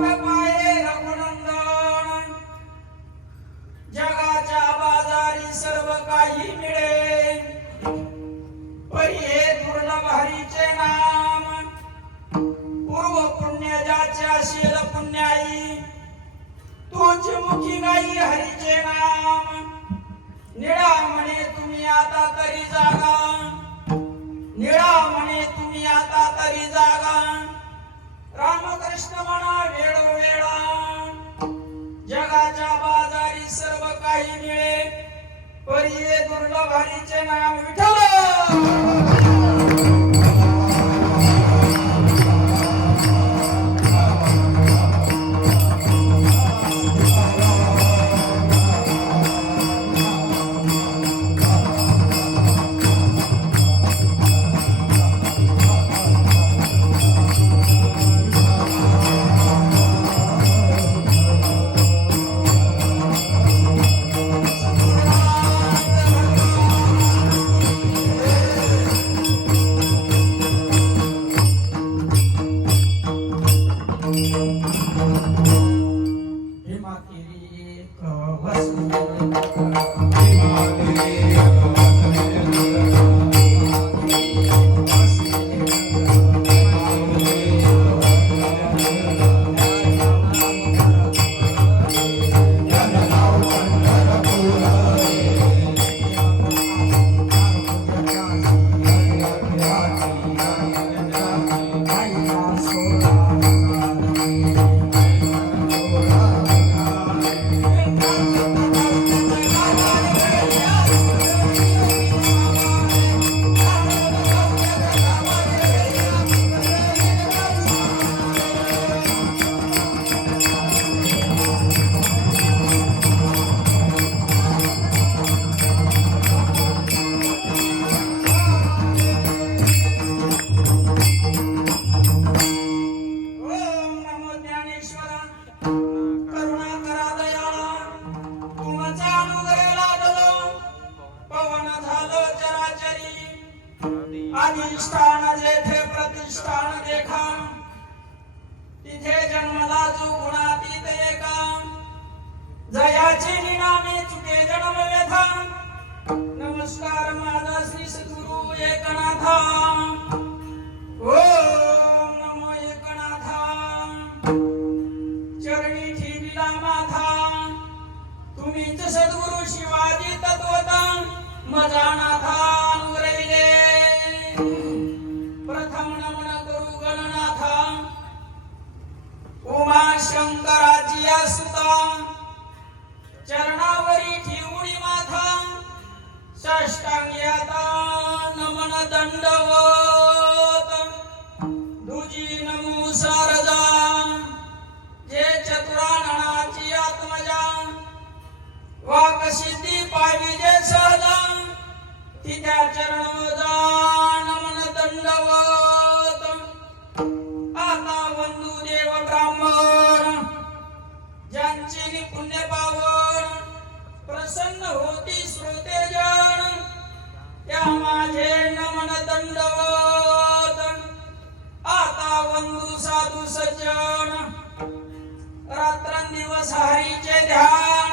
वाट पाहे रघुनंदन, जगाच्या बाजारी सर्व काही मिळे, परी हे दुर्लभ हरीचे नाम. पूर्व पुण्य ज्याचे असेल पुण्याई, तुझ मुखी गाई हरीचे नाम. निळा म्हणे तुम्ही आता तरी जागा, निळा म्हणे तुम्ही आता तरी जागा. रामकृष्ण म्हणा वेळोवेळा, जगाच्या बाजारी सर्व काही मिळे, परी हे दुर्लभ हरीचे नाम. विठ्ठल अधिष्ठान जेथे प्रतिष्ठान देखा, तिथे जन्मला जो गुणातीत एका. जयाचे निनामे चुके जन्म व्यथा, नमस्कार माझा श्री सद्गुरु एकनाथा. ओम नमो एकनाथा, चरणी ठेविला माथा. तुम्हीच सद्गुरु शिवाजी तत्वता, मजा नाथा अनुग्रहिले. प्रथम नमन करू गणनाथा, उमा शंकराची सुता. चरणावरी ठेवून माथा, साष्टांगी आता नमन दंडवत. दुजी नमो सारजा, जे चतुराननाची आत्मजा. वाक सिद्धी पावी जे सहजा, तिच्या चरण जा नमन दंडवत. आता बंधू देव ब्राह्मण, ज्यांची पुण्य पावन, प्रसन्न होती श्रोते जन, त्या माझे नमन दंडवत. आता बंधू साधू सज्जन, रात्रंदिवस हरीचे ध्यान,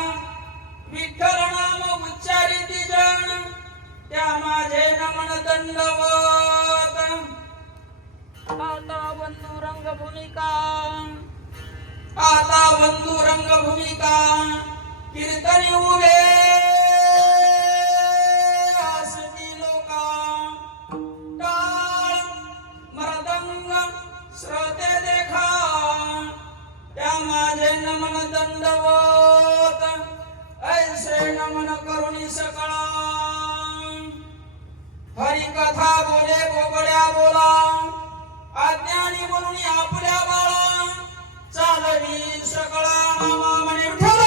विठ्ठल नाम उच्चारिती जन, त्या माझे नमन दंडवत. आता बंधू रंगभूमिका, आता बंधू रंगभूमिका. कीर्तनी उभे हसती लोका, टाळ मृदंग श्रोते देखा, त्या माझे नमन दंडवत. ऐसे नमन करुणी सकळा, हरी कथा बोले गोगड्या बोला. अज्ञानी म्हणून आपल्या बाळा, चालवी सकळा नामा म्हणे विठ्ठल.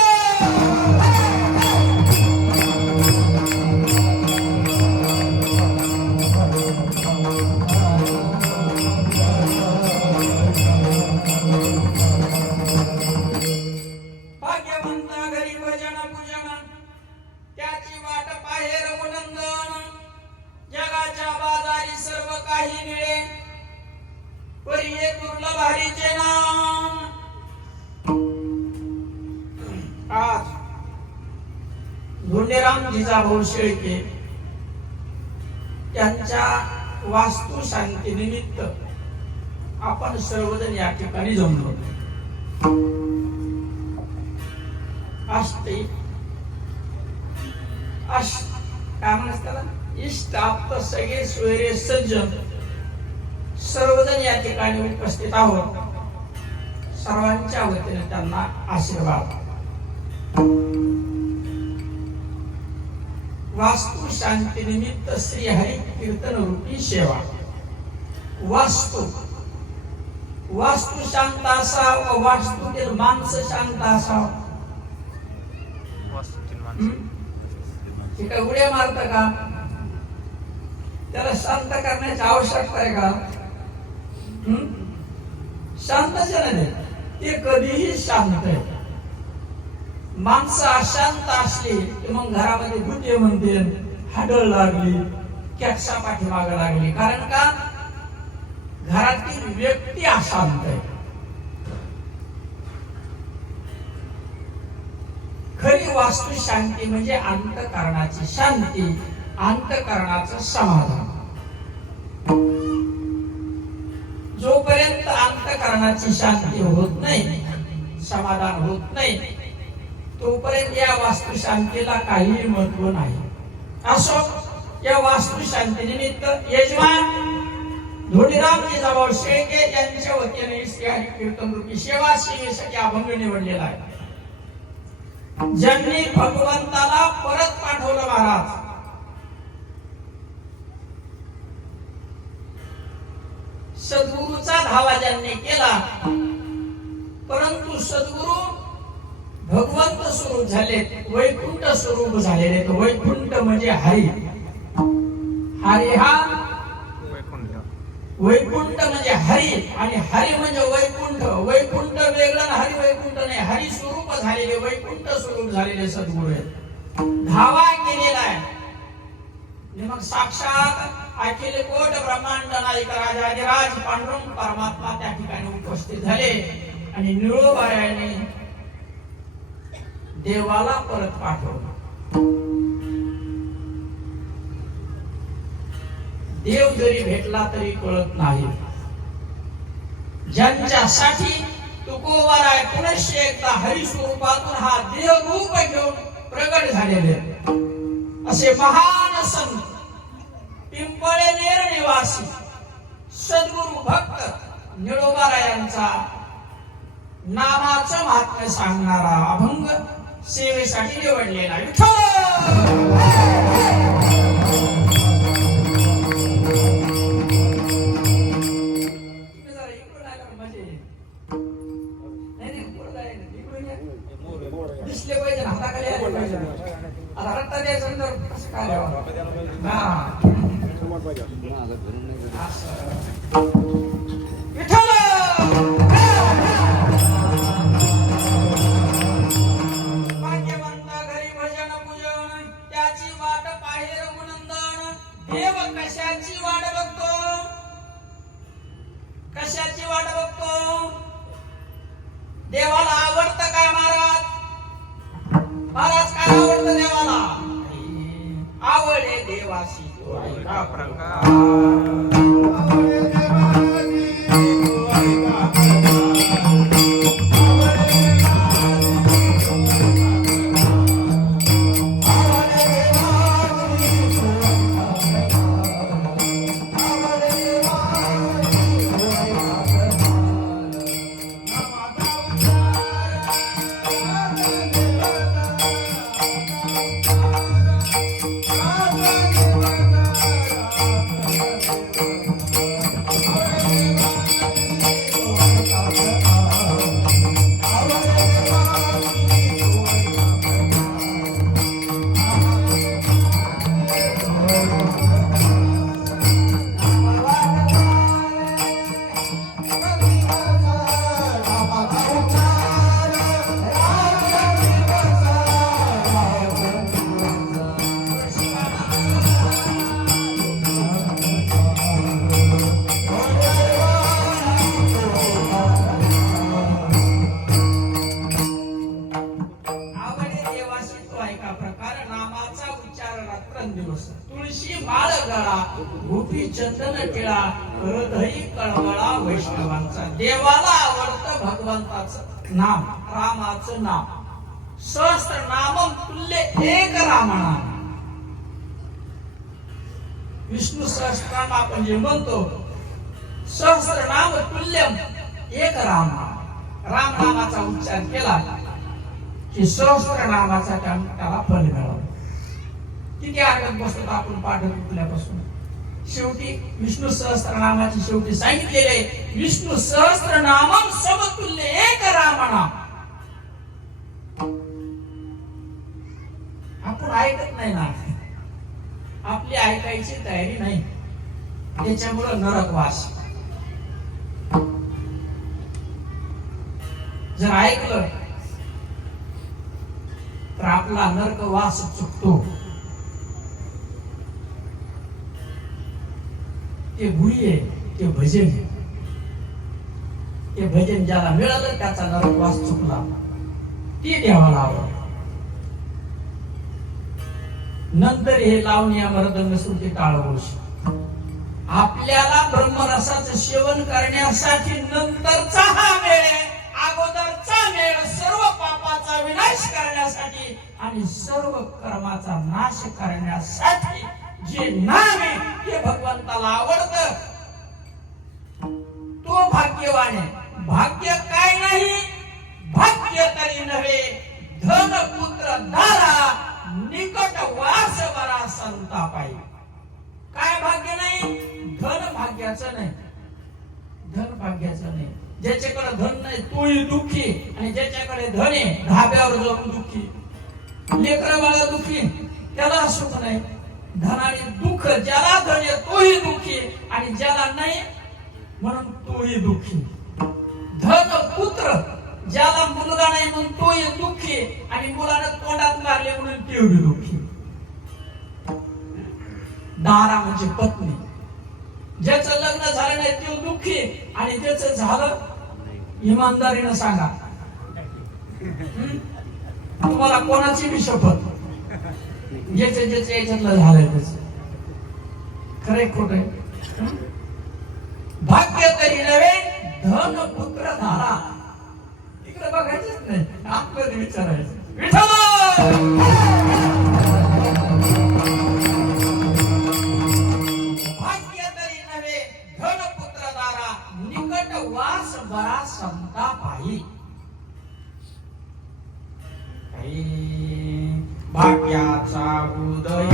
भाग्यवंता घरी भजन पूजन, त्याची वाट पाहे रघुनंदन. जगाच्या बाजारी सर्व काही मिळे, परी हे दुर्लभ हरीचे नाम. धोंडेराम जिजाभाऊ शेळके त्यांच्या वास्तू शांती निमित्त आपण सर्वजण या ठिकाणी जमलो. काय म्हणतात त्याला, इष्ट आप्त सगळे सोयरे सज्जन सर्वजण या ठिकाणी उपस्थित आहोत. सर्वांच्या वतीने त्यांना आशीर्वाद. वास्तू शांती निमित्त श्री हरी कीर्तन रूपी सेवा. वास्तू शांत असावं, वास्तूतील माणसं शांत असावं. उड्या मारत का, त्याला शांत करण्याची आवश्यकता आहे का? शांतच नाही, ते कधीही शांत आहे. माणसं अशांत असली की मग घरामध्ये गुटे म्हणते, हाडळ लागली, कॅक्सा पाठीमाग लागली. कारण का, घरातील व्यक्ती अशांत आहे. खरी वास्तू शांती म्हणजे अंतःकरणाची शांती, अंतःकरणाचं समाधान. जोपर्यंत अंतःकरणाची शांती होत नाही, समाधान होत नाही, तोपर्यंत या वास्तू शांतीला काही महत्व नाही. असो, या वास्तू शांती निमित्त यजमान धोंडेराम जिजाभाऊ शेळके यांच्या वतीने श्री हरी कीर्तन रूपी सेवा सेवेसाठी अभंग निवडलेला आहे. ज्यांनी भगवंताला परत पाठवलं महाराज, सद्गुरूचा धावा ज्यांनी केला, परंतु सद्गुरू भगवंत स्वरूप झाले, वैकुंठ स्वरूप झालेले. वैकुंठ म्हणजे हरी. हरी हा वैकुंठ म्हणजे हरी, आणि हरी म्हणजे वैकुंठ. वैकुंठ वेगळं, हरी वैकुंठ नाही. हरी स्वरूप झालेले, वैकुंठ स्वरूप झालेले सद्गुरू आहेत. धावा केलेला आहे. मग साक्षात अखिल कोट ब्रह्मांड नायक राजाधिराज पांडुरंग परमात्मा त्या ठिकाणी उपस्थित झाले आणि निळोबायाने देवाला परत पाठवलं. देव जरी भेटला तरी कळत नाही. ज्यांच्यासाठी तुकोबाराय पुनश्च एकदा हरी स्वरूपातून हा देव रूप घेऊन प्रगट झालेले असे महान संत, पिंपळनेर निवासी सद्गुरु भक्त निळोबारायांचा नामाचं महात्म्य सांगणारा अभंग सेवेसाठी निवडलेला. दिसले पाहिजे, हाताखाली आले पाहिजे. आता रट्टा द्यायचं तर कसं काय कशाची वाट बघतो? देवाला आवडतं काय महाराज? महाराज काय आवडतं देवाला? आवडे देवाशी तो ऐका प्रकार. नामाला गोपी चंदन टिळा हृदयी कळवळा वैष्णवांचा. देवाला आवडतं भगवंताचं नाम, रामाचं नाम. सहस्त्र नामम तुल्य एक रामनाम. विष्णू सहस्त्रनाम आपण जे म्हणतो, सहस्त्र नाम तुल्यम एक राम. राम नामाचा उच्चार केला की सहस्त्र नामाचा त्याला फल मिळाला. किती आठवत बसतो आपण पाठवत उठल्यापासून. शेवटी विष्णू सहस्त्रनामाची शेवटी सांगितलेले आहे, विष्णू सहस्त्रनामम समतुल्य एक रामनाम. आपण ऐकत नाही ना, आपली ऐकायची तयारी नाही, त्याच्यामुळे नरकवास. जर ऐकलं तर आपला नरकवास चुकतो. ते गुढी आहे, ते भजन आहे. ते भजन ज्याला मिळालं त्याचा नरकवास चुकला. ते देवाला आवडलं. नंतर हे लावणी मृदंग श्रुती टाळवोष. आपल्याला ब्रह्मरसाचं सेवन करण्यासाठी नंतरचा हा वेळ आहे. अगोदरचा वेळ सर्व पापाचा विनाश करण्यासाठी आणि सर्व कर्माचा नाश करण्यासाठी जे नाम आहे ते भगवंताला आवडतं, तो भाग्यवान आहे. भाग्य काय नाही, भाग्य तरी नव्हे धन पुत्र दारा निकट वास बरा संतापाई. काय भाग्य नाही? धन भाग्याचं नाही, धन भाग्याचं नाही. ज्याच्याकडे धन नाही तोही दुःखी, आणि ज्याच्याकडे धन आहे धाब्यावर जाऊन दुःखी. लेकरं बाळा दुःखी, त्याला सुख नाही. धन आणि दुःख, ज्याला धन आहे तोही दुःखी, आणि ज्याला नाही म्हणून तोही दुःखी. धन पुत्र, ज्याला मुलगा नाही म्हणून तोही दुःखी, आणि मुलानं तोंडात मारले म्हणून तोही दुःखी. दारा म्हणजे पत्नी. ज्याचं लग्न झालं नाही तो दुःखी, आणि ज्याचं झालं इमानदारीनं सांगा. तुम्हाला कोणाची बी शपथ, ज्याचे याच्यातलं झालंय त्याच खरे खोट आहे. भाग्य तरी नव्हे धन पुत्र धारा. इकडे बघायचंच नाही, आतमध्ये विचारायचं. भाग्य तरी नव्हे धन पुत्र दारा निकट वास बरा संतापाई. भाग्याचा उदय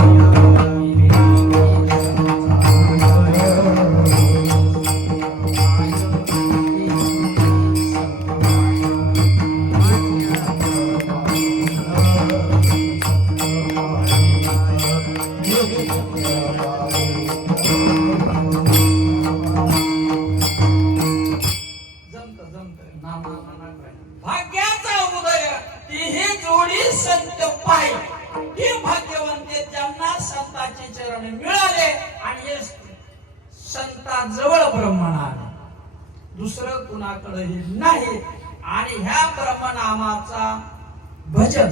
भाग्याचा उदय तीही जोडी संत पाय. हे भाग्यवंत ज्यांना संतांचे चरण मिळाले आणि हे संतांजवळ ब्रह्मनाम, दुसरं कुणाकडे नाही. आणि ह्या ब्रह्मनामाचा भजन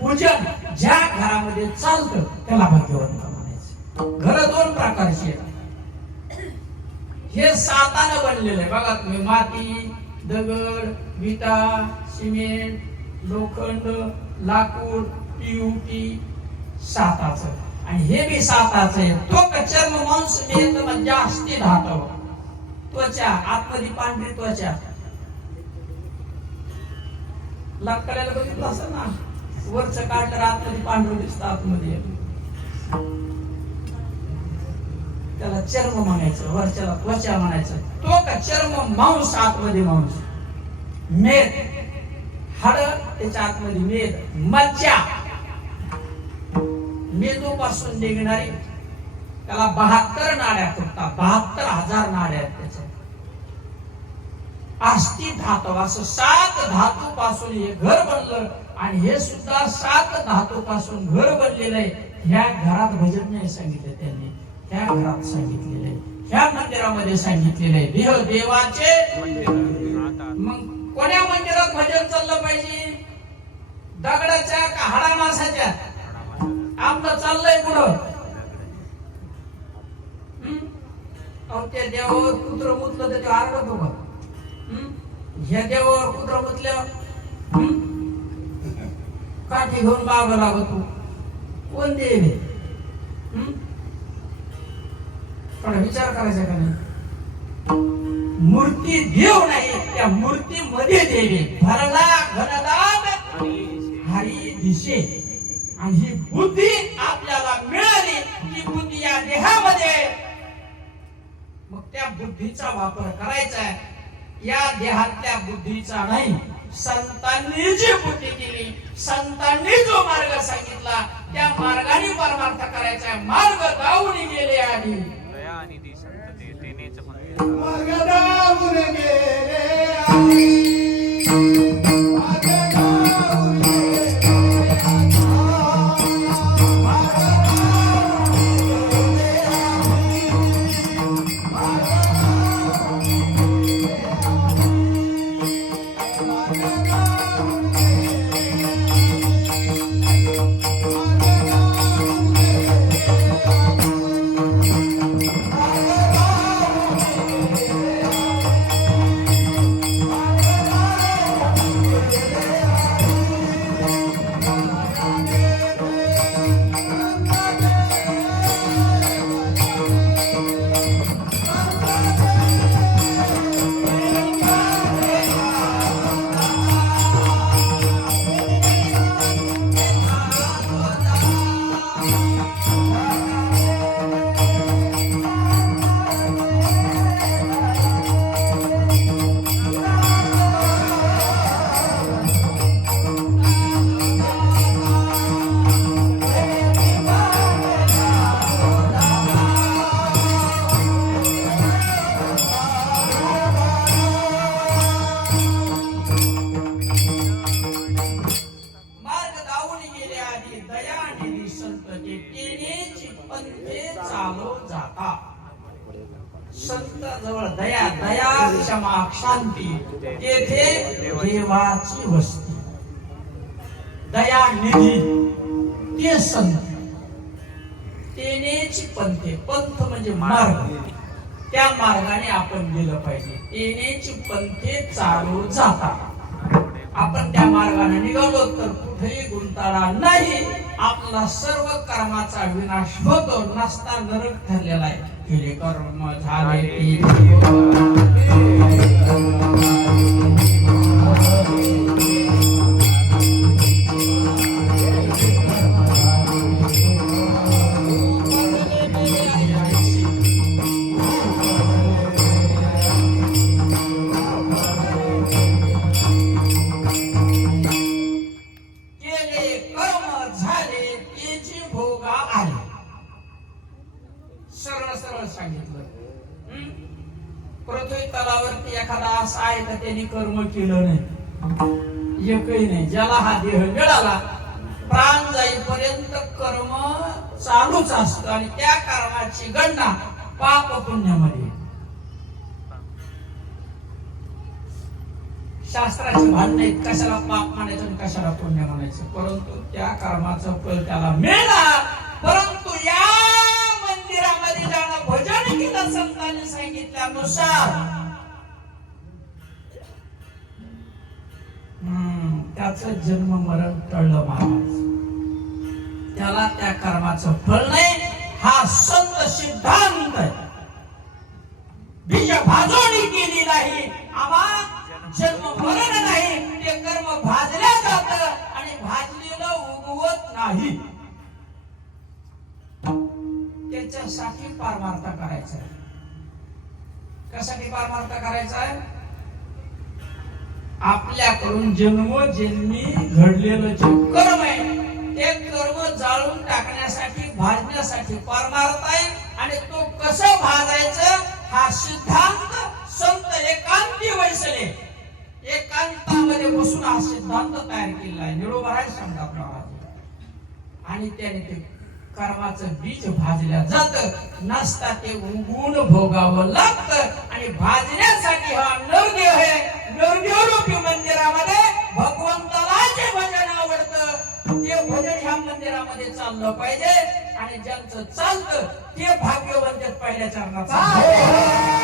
पूजन ज्या घरामध्ये चालतं त्याला भाग्यवंत म्हणायचं. घर दोन प्रकारची आहेत. हे सातानं बनलेलं आहे बघा तुम्ही. माती, दगड, विटा, सिमेंट, लोखंड, लाकूड, पीयूपी, साताचं. आणि हे बी साताचं आहे. तो चर्म मांस मिळत म्हणजे जास्ती धातव. त्वचा आतमध्ये पांढरी त्वचा. लाकडाला बघितलं असं ना, वरचं काढलं आतमध्ये पांढरं दिसतं आतमध्ये. त्याला चर्म म्हणायचं, वरच्याला त्वचा म्हणायचं. तो का चर्म मांस आतमध्ये मांस. मेद हाड, त्याच्या आतमध्ये मेद. मज्जा मेदूपासून निघणारी, त्याला 72 नाड्या फुटतात. 72,000 नाड्या आहेत त्याच्या. अस्थि धातू, असं 7 धातू पासून हे घर बनलं. आणि हे सुद्धा 7 धातू पासून घर बनलेलं आहे. ह्या घरात भजन नाही सांगितलं त्यांनी, ह्या घरात सांगितलेलं आहे. ह्या मंदिरामध्ये सांगितलेलं आहे देह देवाचे. मग कोण्या मंदिरात भजन चाललं पाहिजे? दगडाच्या का हाडा मासाच्या? आपलं चाललंय पुढं अहो त्या देवावर कुत्र मुतलं तर ते आरडतो का? ह्या देवावर कुत्र मुतल्यावर काठी घेऊन माग लागतो. कोण देव? पण विचार करायचा का नाही? मूर्ती देव नाही, त्या मूर्तीमध्ये देवे भरला घनदाट हरी दिशे. आणि ही बुद्धी आपल्याला मिळाली, ही बुद्धी या देहामध्ये. मग त्या बुद्धीचा वापर करायचा आहे, या देहातल्या बुद्धीचा नाही. संतांनी जी बुद्धी दिली, संतांनी जो मार्ग सांगितला, त्या मार्गाने परमार्थ करायचा आहे. मार्ग दावून गेले आणि मार्ग दावून गेले आणि संत जवळ दया, दया क्षमा शांती, तेथे देवाची वस्ती. दया निधी ते संत, तेनेची पंथे. पंथ म्हणजे मार्ग, त्या मार्गाने आपण गेलं पाहिजे. तेनेची पंथे चालू जातात. आपण त्या मार्गाने निघालो तर कुठेही गुंताळा नाही. आपला सर्व कर्माचा विनाश होतो. नसता नरक ठरलेला आहे. केले कर्म झाले पृथ्वी तलावरती एखादा असा आहे का त्यांनी कर्म केलं नाही? एकही नाही. ज्याला हा देह मिळाला, प्राण जाईपर्यंत कर्म चालूच असतं आणि त्या कर्माची गणना पाप पुण्यामध्ये. शास्त्राची भांडणे कशाला पाप म्हणायचं आणि कशाला पुण्य म्हणायचं, परंतु त्या कर्माचं फळ त्याला मिळणार. परंतु या मंदिरामध्ये जाणं, भजन केलं संतांनी सांगितल्यानुसार, त्याचं जन्म मरण टळलं महाराज. त्याला त्या कर्माचं फळ नाही. हा संत सिद्धांत बीज भाजवणी केली नाही. आम्हा जन्म मरण नाही, ते कर्म भाजल्या जात आणि भाजलेलं उगवत नाही. त्याच्यासाठी पारमार्थ करायचा आहे. कशासाठी पारमार्थ करायचा आहे? आपल्याकडून जन्मोजन्मी घडलेलं जे कर्म आहे, ते कर्म जाळून टाकण्यासाठी, भाजण्यासाठी पारमार्थ आहे. आणि तो कसं भाजायचं हा सिद्धांत संत एकांती वैसले एकांतामध्ये बसून हा सिद्धांत तयार केलेला आहे. निरोबराय सांगतात महाराज. आणि त्याने ते कर्माचं बीज भाजल्या जात, नसता ते उगवून भोगावं लागतं. आणि भाजण्यासाठी हा नरदेव आहे. नरदेव रूपी मंदिरामध्ये भगवंताला जे भजन आवडतं ते भजन ह्या मंदिरामध्ये चाललं पाहिजे. आणि ज्यांचं चालतं ते भाग्यवंत. पहिल्या विठ्ठलाच्या चरणाचा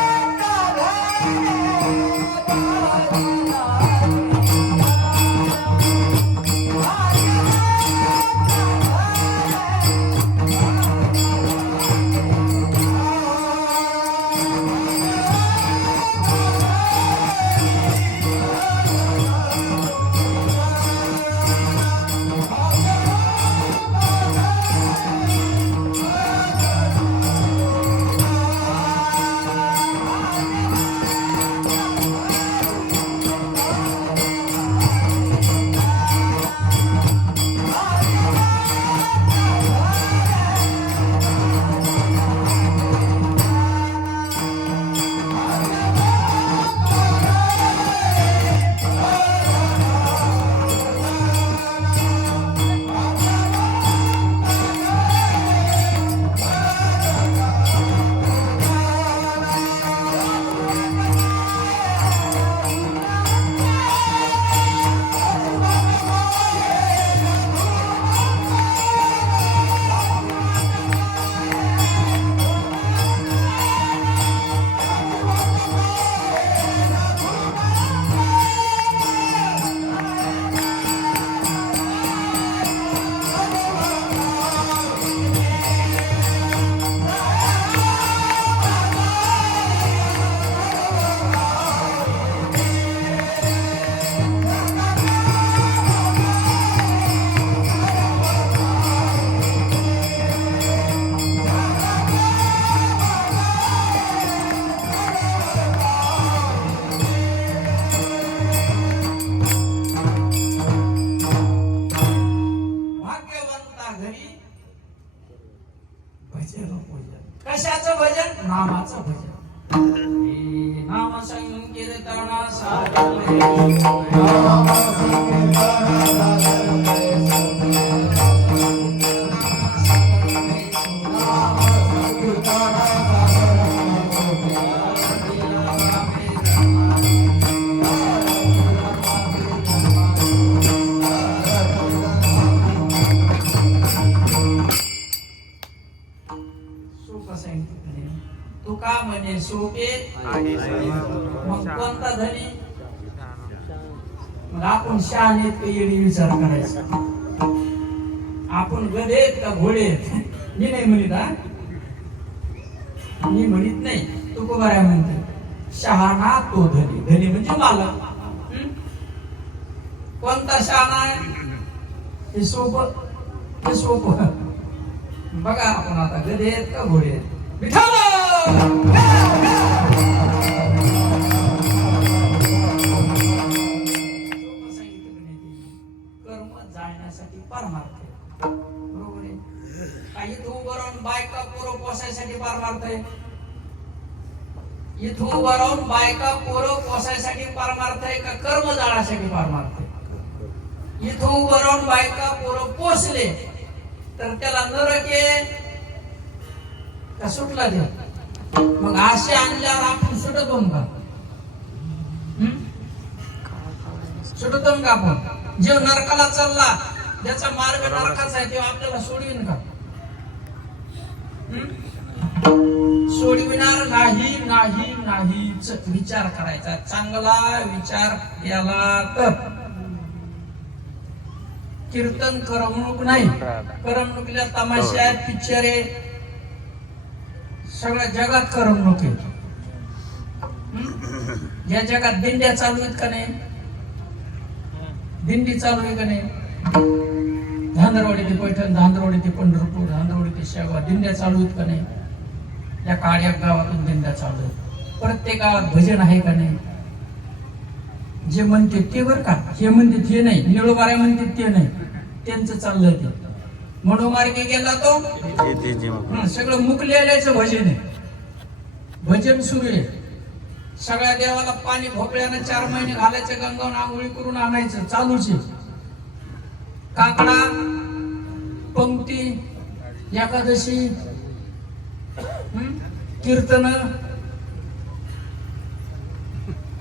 कशाचं भजन नामाचं भजन नाम संकीर्तना तुका म्हणे सोपे मग कोणता धनी मग आपण शहाणे येडी विचार करायचा आपण गधेत का घोडेत मी नाही म्हणत मी म्हणत नाही तुकोबाऱ्या म्हणते शहाणा तो धनी धनी म्हणजे मालक कोणता शहाणा आहे हे सोप बघा आपण आता गधेत का घोडेत विठ्ठल कर्म जाण्यासाठी परमार्थ बरोबर आहे काही तू बरोबर बायका पोरं पोसायसाठी परमार्थ आहे इथून बरोबर बायका पोरं पोसायसाठी परमार्थ आहे का कर्म जाण्यासाठी परमार्थ आहे इथून बरोबर बायका पोरं पोसले तर त्याला नरक आहे का सुटला देव मग असे आणल्यावर आपण सुटतो का सुटतो का आपण जे नरकाला चालला ज्याचा मार्ग नरकाचा आहे तेव्हा आपल्याला सोडवीन का सोडविणार नाही नाही नाहीच विचार करायचा चांगला विचार केला तर कीर्तन करमणूक नाही करमणुकीला तमाशा आहेत पिक्चर आहे सगळ्या जगात करमणूक आहे या जगात दिंड्या चालू आहेत का नाही दिंडी चालू आहे का नाही धांदरवाडी ते पैठण धांदरवाडी ते पंढरपूर धांदरवाडी ते शेगाव दिंड्या चालू आहेत का नाही या काड्या गावातून दिंड्या चालू आहेत प्रत्येक गावात भजन आहे का नाही जे म्हणते ते बर का हे म्हणते ते नाही निळोबाऱ्या म्हणते ते नाही त्यांचं चाललंय ते मनोमार्गे गेला तो सगळं मुकलेल्याचं भजन आहे भजन सुरू आहे सगळ्या देवाला पाणी भोपळ्यानं 4 महिने घालायचं गंगावून आंघोळी करून आणायचं चालूच आहे काकडा पंक्ती एकादशी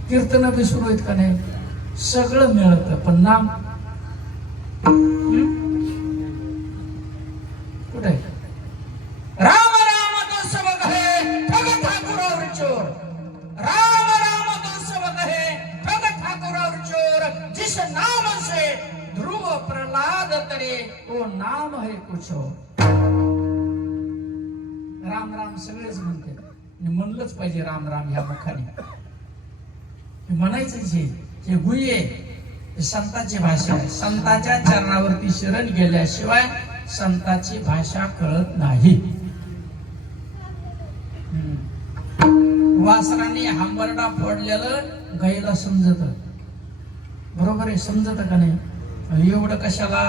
कीर्तन बी सुरू आहेत का नाही सगळं मिळतं पण नाम कुठे राम राम तो सब कहे नाम है कुछ. राम राम सगळेच म्हणते, म्हणलंच पाहिजे राम राम ह्या मुखाने. म्हणायचं जे गुह्य संतांची भाषा आहे. संतांच्या चरणावरती शरण गेल्याशिवाय संतांची भाषा कळत नाही. वासरांनी हांबरडा फोडलेलं गाईला समजत. बरोबर आहे, समजत का नाही? एवढं कशाला?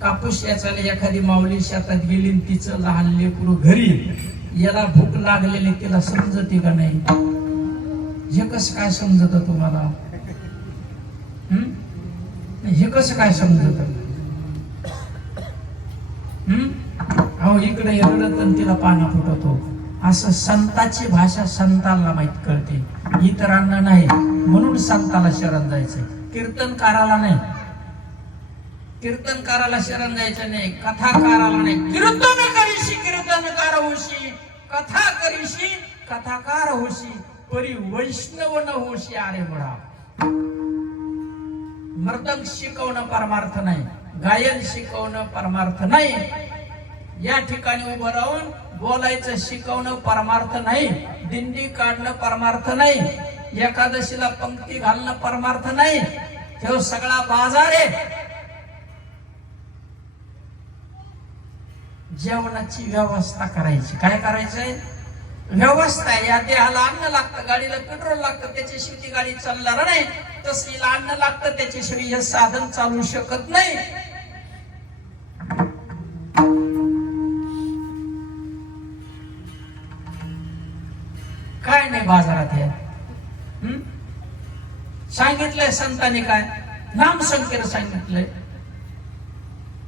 कापूस याचाला एखादी माऊली शेतात गेली, तिचं लहान लेकरू घरी, याला भूक लागलेली, तिला समजते का नाही? हे कसं काय समजत तुम्हाला? हे कसं काय समजत? अहो इकडे एवढं तर तिला पाना फुटतो. असं संताची भाषा संतांना माहित कळते, इतरांना नाही. म्हणून संताला शरण जायचंय, कीर्तनकाराला नाही. कीर्तनकाराला शरण जायचं नाही, कथाकाराला नाही. कीर्तन करीशी कीर्तनकार होशी, कथा करीशी कथाकार होशी, परी वैष्णव न होशी. अरे मुळा मर्दंग शिकवणं परमार्थ नाही, गायन शिकवणं परमार्थ नाही, या ठिकाणी उभं राहून बोलायचं शिकवणं परमार्थ नाही, दिंडी काढणं परमार्थ नाही, एकादशीला पंक्ती घालणं परमार्थ नाही. हे सगळा बाजार आहे. जेवणाची व्यवस्था करायची. काय करायचंय? व्यवस्था. या देहाला अन्न लागतं, गाडीला पेट्रोल लागतं, त्याच्याशिवाय ती गाडी चालणार नाही. तसलीला अन्न लागतं, त्याच्याशिवाय हे साधन चालू शकत नाही. काय नाही बाजारात हे सांगितलंय संतांनी. काय नाम संकीर्तन सांगितलंय?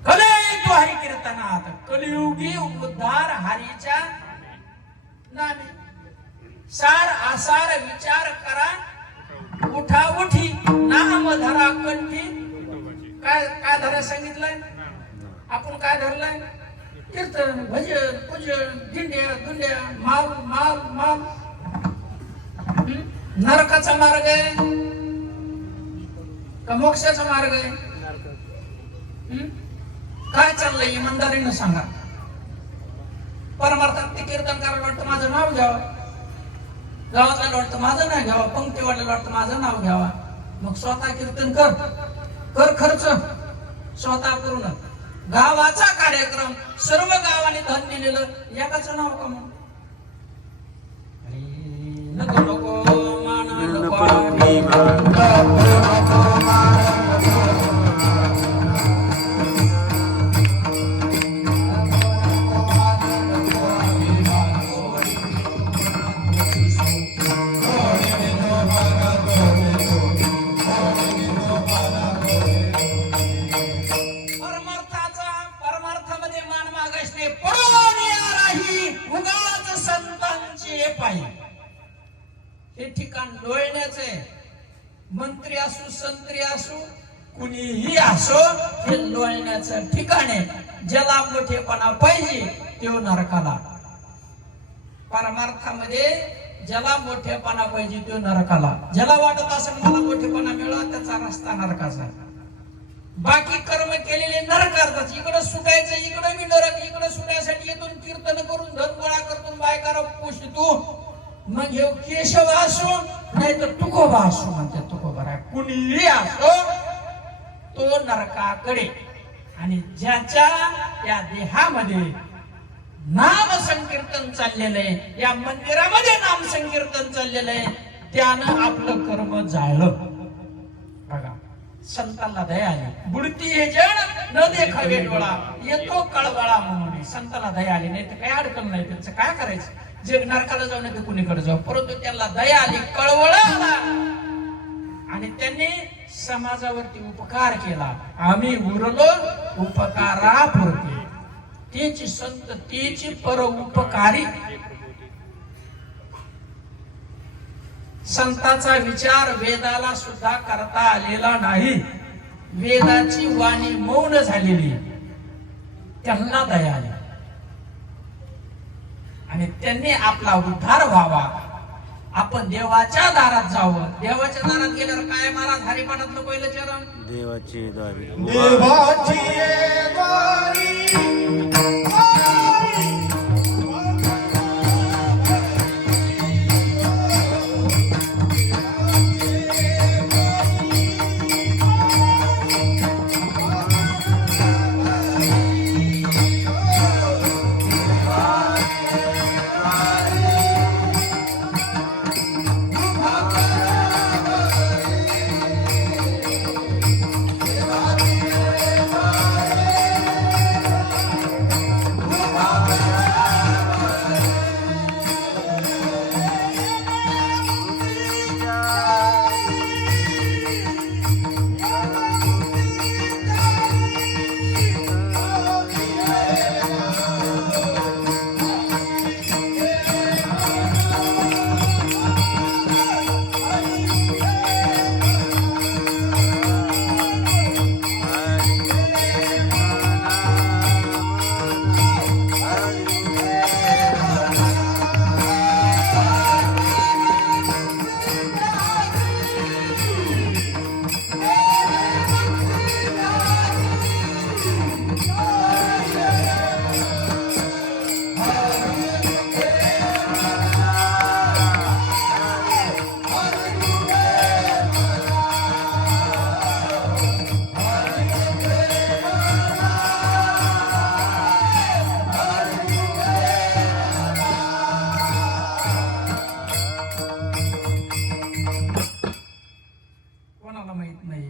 कलियुग हरी कीर्तनात, कलियुगी उद्धार हरीच्या नामे. सार आसार विचार करा, उठा उठी नाम धरा कंठी. काय काय धरा सांगितलंय? आपण काय धरलंय? कीर्तन, भजन, पूजन, दिंड्या दुंड्या, माल माल माल. नरकाचा मार्ग आहे का मोक्षाचा मार्ग आहे? काय चाललंय इमानदारीनं सांगा. परमार्थात ते कीर्तन करायला वाटतं माझं नाव घ्यावं, गावातला वाटतं माझं नाव घ्यावं, पंक्ती वाटलं वाटतं माझं नाव घ्यावं. मग स्वतः कीर्तन कर खर्च स्वतः करून. गावाचा कार्यक्रम सर्व गावाने धन दिलेलं, एकाचं नाव का म्हणून? नको नको माना नको परमार्थामध्ये मान मागायचे पडून राही उगाच संतांची पायी. हे ठिकाण लोळण्याचे. मंत्री असो संत्री असो कुणीही असो, हे लोळण्याचं ठिकाण आहे. ज्याला मोठेपणा पाहिजे तो नरकाला. परमार्थामध्ये ज्याला मोठेपणा पाहिजे तो नरकाला. ज्याला वाटत असेल मला मोठेपणा मिळवा, त्याचा रस्ता नरकाचा. बाकी कर्म केलेले नरकाच. इकडं सुटायचं, इकडं मी नरक. इकडं सुटायसाठी इथून कीर्तन करून धन गोळा करतो, बायकारा पोषतो. मग हे केशव असो नाही तर तुकोबा असो म्हणते. तुकोबा कुणीही असो तो नरकाकडे. आणि ज्याच्या या देहामध्ये नाम संकीर्तन चाललेलं आहे, या मंदिरामध्ये नाम संकीर्तन चाललेलं आहे, त्यानं आपलं कर्म जाळलं. बघा संतांना दया आली. बुडती हे जण न देखावे डोळा, येतो कळवळा म्हणून. संतांना दया आली, नाही तर काही अडकल नाही. त्यांचं काय करायचं? जे नरकाला जाऊ नये कुणीकडे जाऊ, परंतु त्यांना दया आली, कळवळ आला आणि त्यांनी समाजावरती उपकार केला. आम्ही उरलो उपकारापुरते. तेची संत तेची पर उपकारी. संताचा विचार वेदाला सुद्धा करता आलेला नाही. वेदाची वाणी मौन झालेली. त्यांना दया आली आणि त्यांनी आपला उद्धार व्हावा आपण देवाच्या दारात जावं. देवाच्या दारात गेल्यावर काय महाराज हरिपाठातलं पहिलं चरण, देवाची दारी देवाची दारी कोणाला माहित नाही.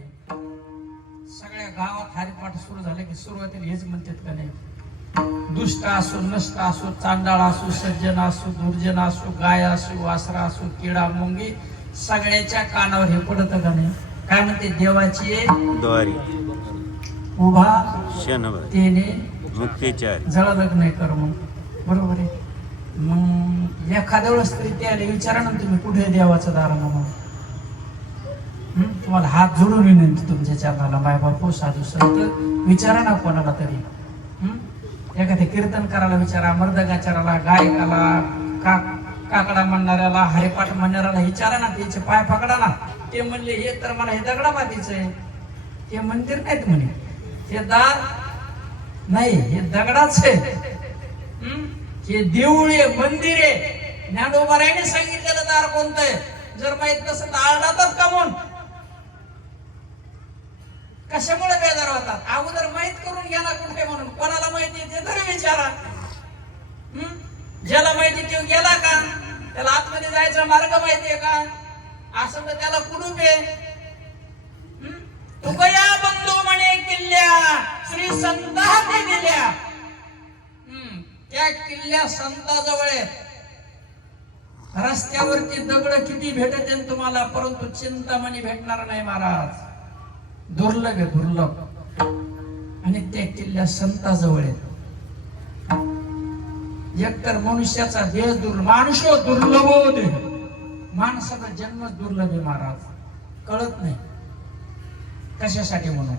सगळ्या गावात हरिपाठ सुरू झाले की सुरुवातीला हेच म्हणतात का नाही, दुष्ट असो नष्ट असो चांडाळ असो सज्जन असो दुर्जन असो गाय असो वासरा असो किडा मुंगी सगळ्याच्या कानावर हे पडत का नाही. काय म्हणते, देवाची द्वारी उभा क्षणभर तेने मुक्तीचारी जळलग नाही कर. मग बरोबर आहे. मग एखाद्या वेळेस तरी त्याला विचारा ना तुम्ही कुठे देवाचं दाराला, मग तुम्हाला हात जोडून विनंती तुमच्या चरणाला, माय बापू साधू संत विचारा ना कोणाला तरी. एखाद्या कीर्तन करायला विचारा, मर्दगाचाराला, गायकाला, काकडा म्हणणाऱ्याला, हरिपाठ म्हणणाऱ्याला विचारा ना, त्याचे पाय पकडा ना. ते म्हणले हे तर मला हे दगडा मातीचं आहे, ते मंदिर नाहीत म्हणे, ते दार नाही हे दगडाच आहे, हे देऊळ आहे मंदिर आहे. ज्ञानोबारायने सांगितलेलं दार कोणतं आहे, जर माहित नसेल तर आळडातात का म्हणून. कशामुळे बेजार होतात, अगोदर माहित करून घ्या ना कुठे म्हणून. कोणाला माहिती ते तरी विचारा. ज्याला माहिती तो गेला का, त्याला आतमध्ये जायचा मार्ग माहितीये का, असं तर त्याला कुडूप आहे. तुकया बंधू म्हणे किल्ल्या श्री संतांनी दिल्या, त्या किल्ल्या संताजवळ आहेत. रस्त्यावरती दगड किती भेटते तुम्हाला, परंतु चिंतामणी भेटणार नाही महाराज. दुर्लभ आहे दुर्लभ. आणि त्या किल्ल्या संताजवळ आहेत. एकतर मनुष्याचा देह दुर्लभ, माणूस दुर्लभ देह, माणसाचा जन्मच दुर्लभ आहे महाराज. कळत नाही कशासाठी म्हणून.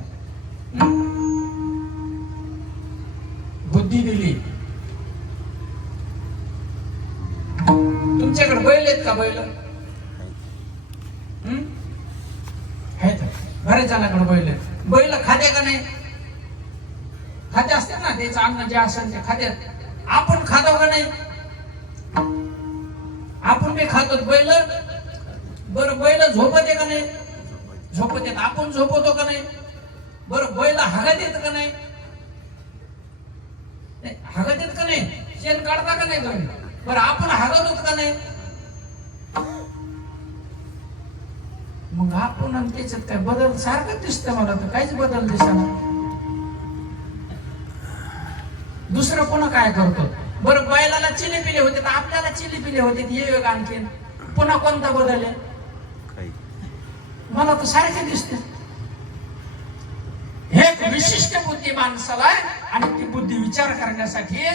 बुद्धी दिली. तुमच्याकडे बैल आहेत का, बैल आहेत? बऱ्याच जणांकडे बैल आहेत. बैल खाते का नाही, खाते असते ना, त्याचं अन्न जे असेल ते खात्यात. आपण खातो का नाही, आपण बी खातो. बैल बरं, बैल झोपत का नाही, झोपत येत. आपण झोपवतो का नाही. बरं, बैल हागत येत का नाही, हागत येत का नाही, शेण काढता का नाही तुम्ही. बरं, आपण हागत होत का नाही. मग आपण आणि त्याच्यात काय बदल सारखं दिसतं मला तर, काहीच बदल दिसना. दुसरं कोण काय करतो. बरं, बैलाला चिले पिले होते तर आपल्याला चिले पिले होते, हे योग आणखीन पुन्हा कोणता बदल आहे. मला तर सारखे दिसते. हे विशिष्ट बुद्धी माणसाला आहे आणि ती बुद्धी विचार करण्यासाठी,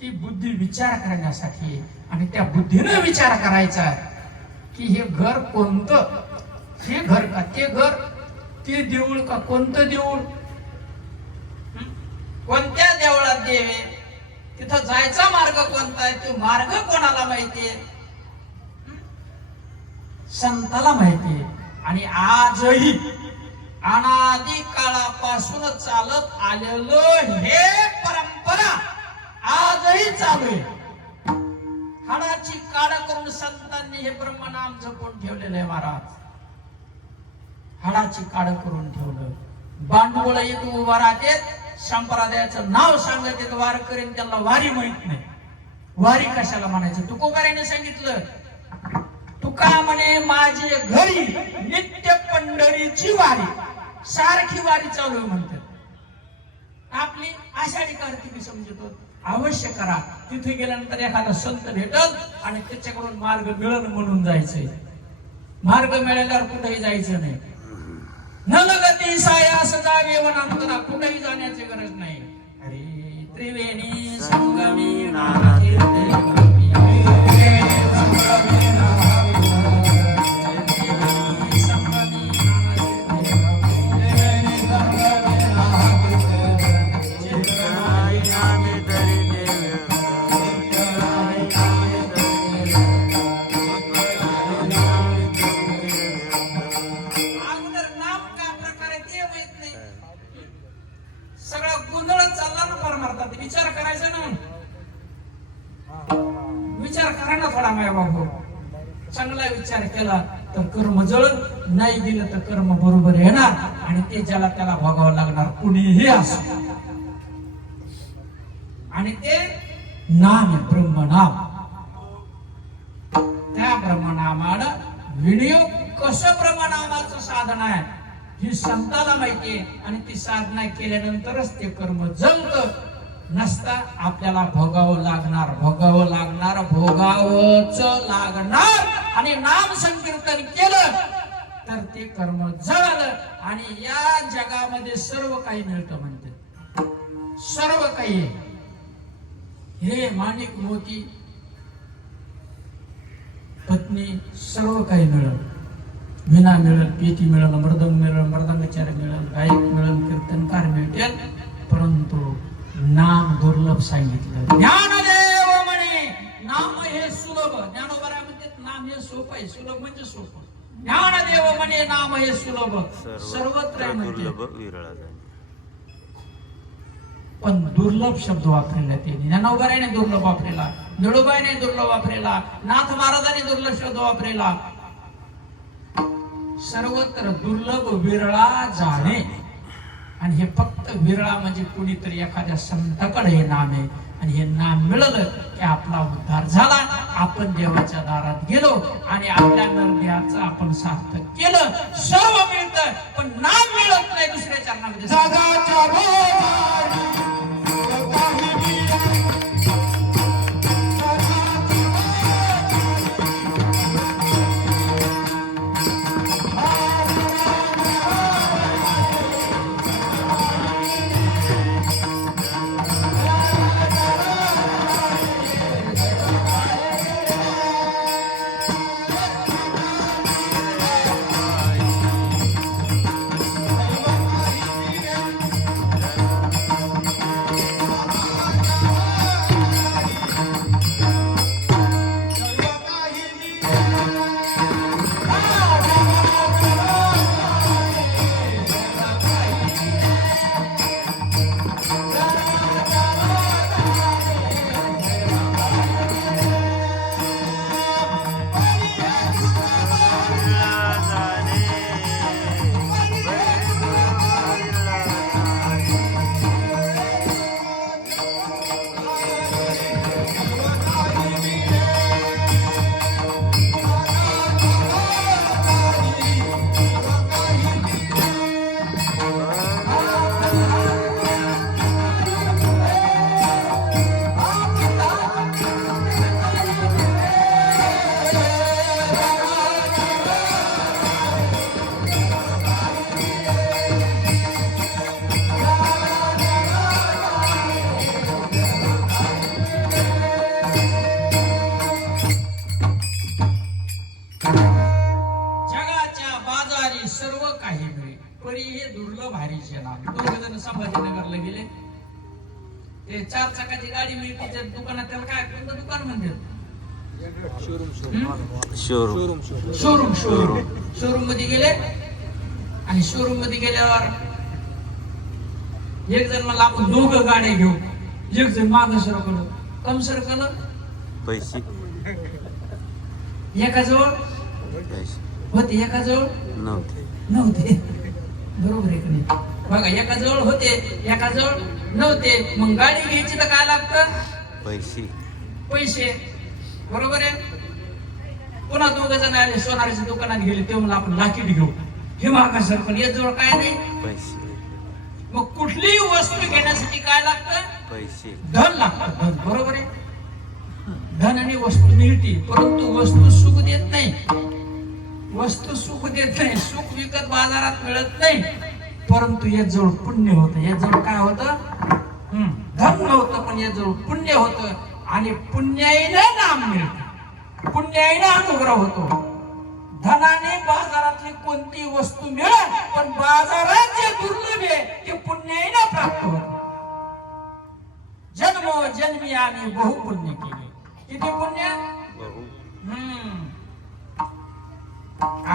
ती बुद्धी विचार करण्यासाठी आणि त्या बुद्धीने विचार करायचा की हे घर कोणतं, हे घर का ते घर, ते देऊळ का कोणतं देऊळ, कोणत्या देवळात देवे, तिथं जायचा मार्ग कोणता आहे, तो मार्ग कोणाला माहितीये. संताला माहिती. आणि आजही अनादी काळापासून चालत आलेलं हे परंपरा आजही चालू आहे. हाडाची काढ करून संतांनी हे ब्रह्मनाम जपून ठेवलेलं आहे. महाराज हाडाची काढ करून ठेवलं. बांडवळ येतो उभा राहते, संप्रदायाचं नाव सांगत येत वार करेन, त्यांना वारी माहित नाही. वारी कशाला म्हणायचं? तुकोबाराने सांगितलं, तुका म्हणे माझे घरी नित्य पंढरीची वारी, सारखी वारी चालू आहे म्हणतात. आपली आषाढी कार्तिकी समजतो, अवश्य करा. तिथे गेल्यानंतर एखादा संत भेटल आणि त्याच्याकडून मार्ग मिळल म्हणून जायचंय. मार्ग मिळाल्यावर कुठेही जायचं नाही. नलगती सायास जावे वनांतरा, कुठेही जाण्याची गरज नाही. अरे त्रिवेणी संगमी नानाची विचार करायचा ना. विचार करा ना थोडा माय बाबू. चांगला विचार केला तर कर्म जळल, नाही दिलं तर कर्म बरोबर येणार आणि ते ज्याला त्याला भोगावं लागणार, कुणीही असो. आणि ते नाम ब्रह्मनाम. त्या ब्रह्मनामानं विनियोग कसं ब्रह्मनामाचं साधन आहे ही संताला माहितीये. आणि ती साधना केल्यानंतरच ते कर्म जमत. नसता आपल्याला भोगावं लागणार, भोगावं लागणार, भोगावंच लागणार. आणि नाम संकीर्तन केलं तर ते कर्म जळलं. आणि या जगामध्ये सर्व काही मिळतं म्हणते. सर्व काही हे माणिक मोती पत्नी सर्व काही मिळेल. विना मिळेल, पेटी मिळेल, मृदंग मिळेल, मृदंगाचार्य मिळेल, गायक मिळेल, कीर्तनकार मिळेल, परंतु नाम दुर्लभ सांगितलं. ज्ञानदेव म्हणे नाम हे सुलभ. ज्ञानोबरा म्हणते नाम हे सोपं आहे, सुलभ म्हणजे सोपं. ज्ञानदेव म्हणे नाम हे सुलभ, सर्वत्र म्हणते. पण दुर्लभ शब्द वापरला त्यांनी. ज्ञानोबराने दुर्लभ वापरेला, निळूबाईने दुर्लभ वापरेला, नाथ महाराजांनी दुर्लभ शब्द वापरेला. सर्वत्र दुर्लभ विरळा जाणे. आणि हे फक्त विरळा म्हणजे कुणीतरी एखाद्या संताकडे हे नाम आहे. आणि हे नाम मिळालं की आपला उद्धार झाला. आपण देवाच्या दारात गेलो आणि आपल्या नरदेहाचं आपण सार्थक केलं. सर्व मिळतं पण नाम मिळत नाही दुसऱ्या चरणामध्ये. संभाजीनगरला गेले. ते 4 चाकाची गाडी मिळते त्या दुकानात, त्याला काय कोणतं दुकान म्हणतात? शोरूम शोरूम मध्ये गेले आणि शोरूम मध्ये गेल्यावर एक जण मला आपण दोघं गाड्या घेऊ, एक जण माग सरकलं, कम सरकलं पैसे एकाजवळ पैसे होते, एकाजवळ नव्हते. नव्हते. बरोबर आहे का नाही? बघा, एकाजवळ होते, एकाजवळ नव्हते. मग गाडी घ्यायची तर काय लागतं? पैसे. बरोबर आहे. पुन्हा दोघ जण आले, सोनाराच्या दुकानात गेले, ते म्हणलं आपण लाकीट घेऊ. हे महागा सर, पण याजवळ काय नाही पैसे. मग कुठलीही वस्तू घेण्यासाठी काय लागतं? पैसे. धन लागतं, धन. बरोबर आहे. धन आणि वस्तू मिळते, परंतु वस्तू सुख देत नाही. वस्तू सुख देत नाही, सुख विकत बाजारात मिळत नाही. परंतु याजवळ पुण्य होतं. याजवळ काय होतं? धन नव्हतं, पण याजवळ पुण्य होतं. आणि पुण्याईनं नाम मिळतं, पुण्याईनं अनुग्रह होतो. धनाने बाजारातली कोणती वस्तू मिळत, पण बाजारात जे दुर्लभ आहे ते पुण्याईनं प्राप्त होत. जन्मी आम्ही बहुपुण्य केले. किती पुण्य?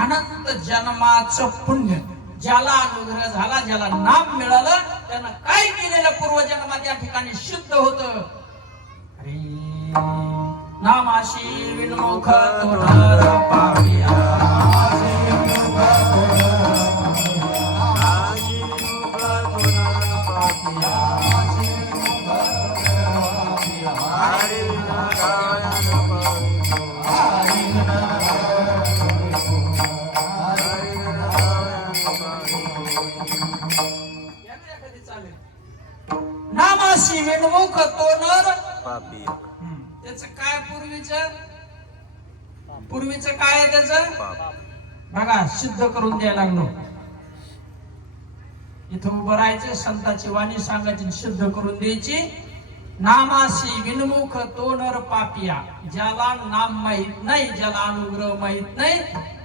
अनंत जन्माचं पुण्य. ज्याला अनुग्रह झाला, ज्याला नाम मिळालं, त्यानं काय केलेलं पूर्वजन्मात त्या ठिकाणी सिद्ध होतं. नामाशी विनमुख तोडर पापिया, नामाशी विनमुख तोडर पापिया. त्याच काय पूर्वीचं काय आहे त्याच? बघा, सिद्ध करून द्यायला लागलो. इथं उभं राहायचं, संतांची वाणी सांगायची, सिद्ध करून द्यायची. नामाशी विनमुख तो नर पापिया. ज्याला नाम माहित नाही, ज्याला अनुग्रह माहित नाही,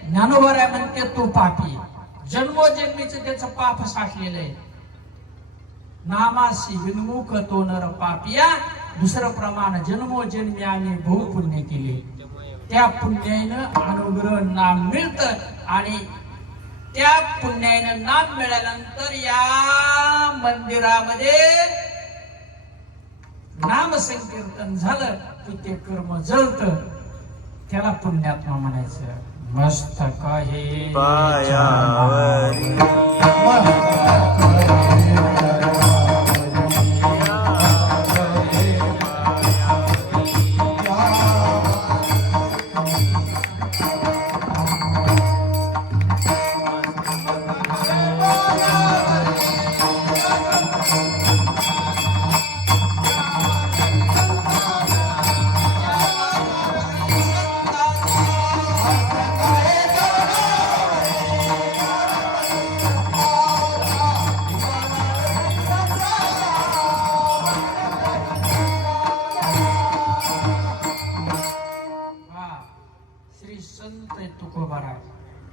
ज्ञानोबर आहे म्हणते तो पापी. जन्मोजन्मीचं त्याचं पाप साठलेलं आहे. नामाशी विनमुख तो नर पापिया. दुसरं प्रमाण, जन्मोजन्मी आम्ही बहुपुण्य केले, त्या पुण्यानं अनुग्रह नाम मिळतं. आणि त्या पुण्यानं नाम मिळाल्यानंतर या मंदिरामध्ये नाम संकीर्तन झालं की ते कर्म जळत. त्याला पुण्यात्मा म्हणायचं. मस्तक हे पायावरी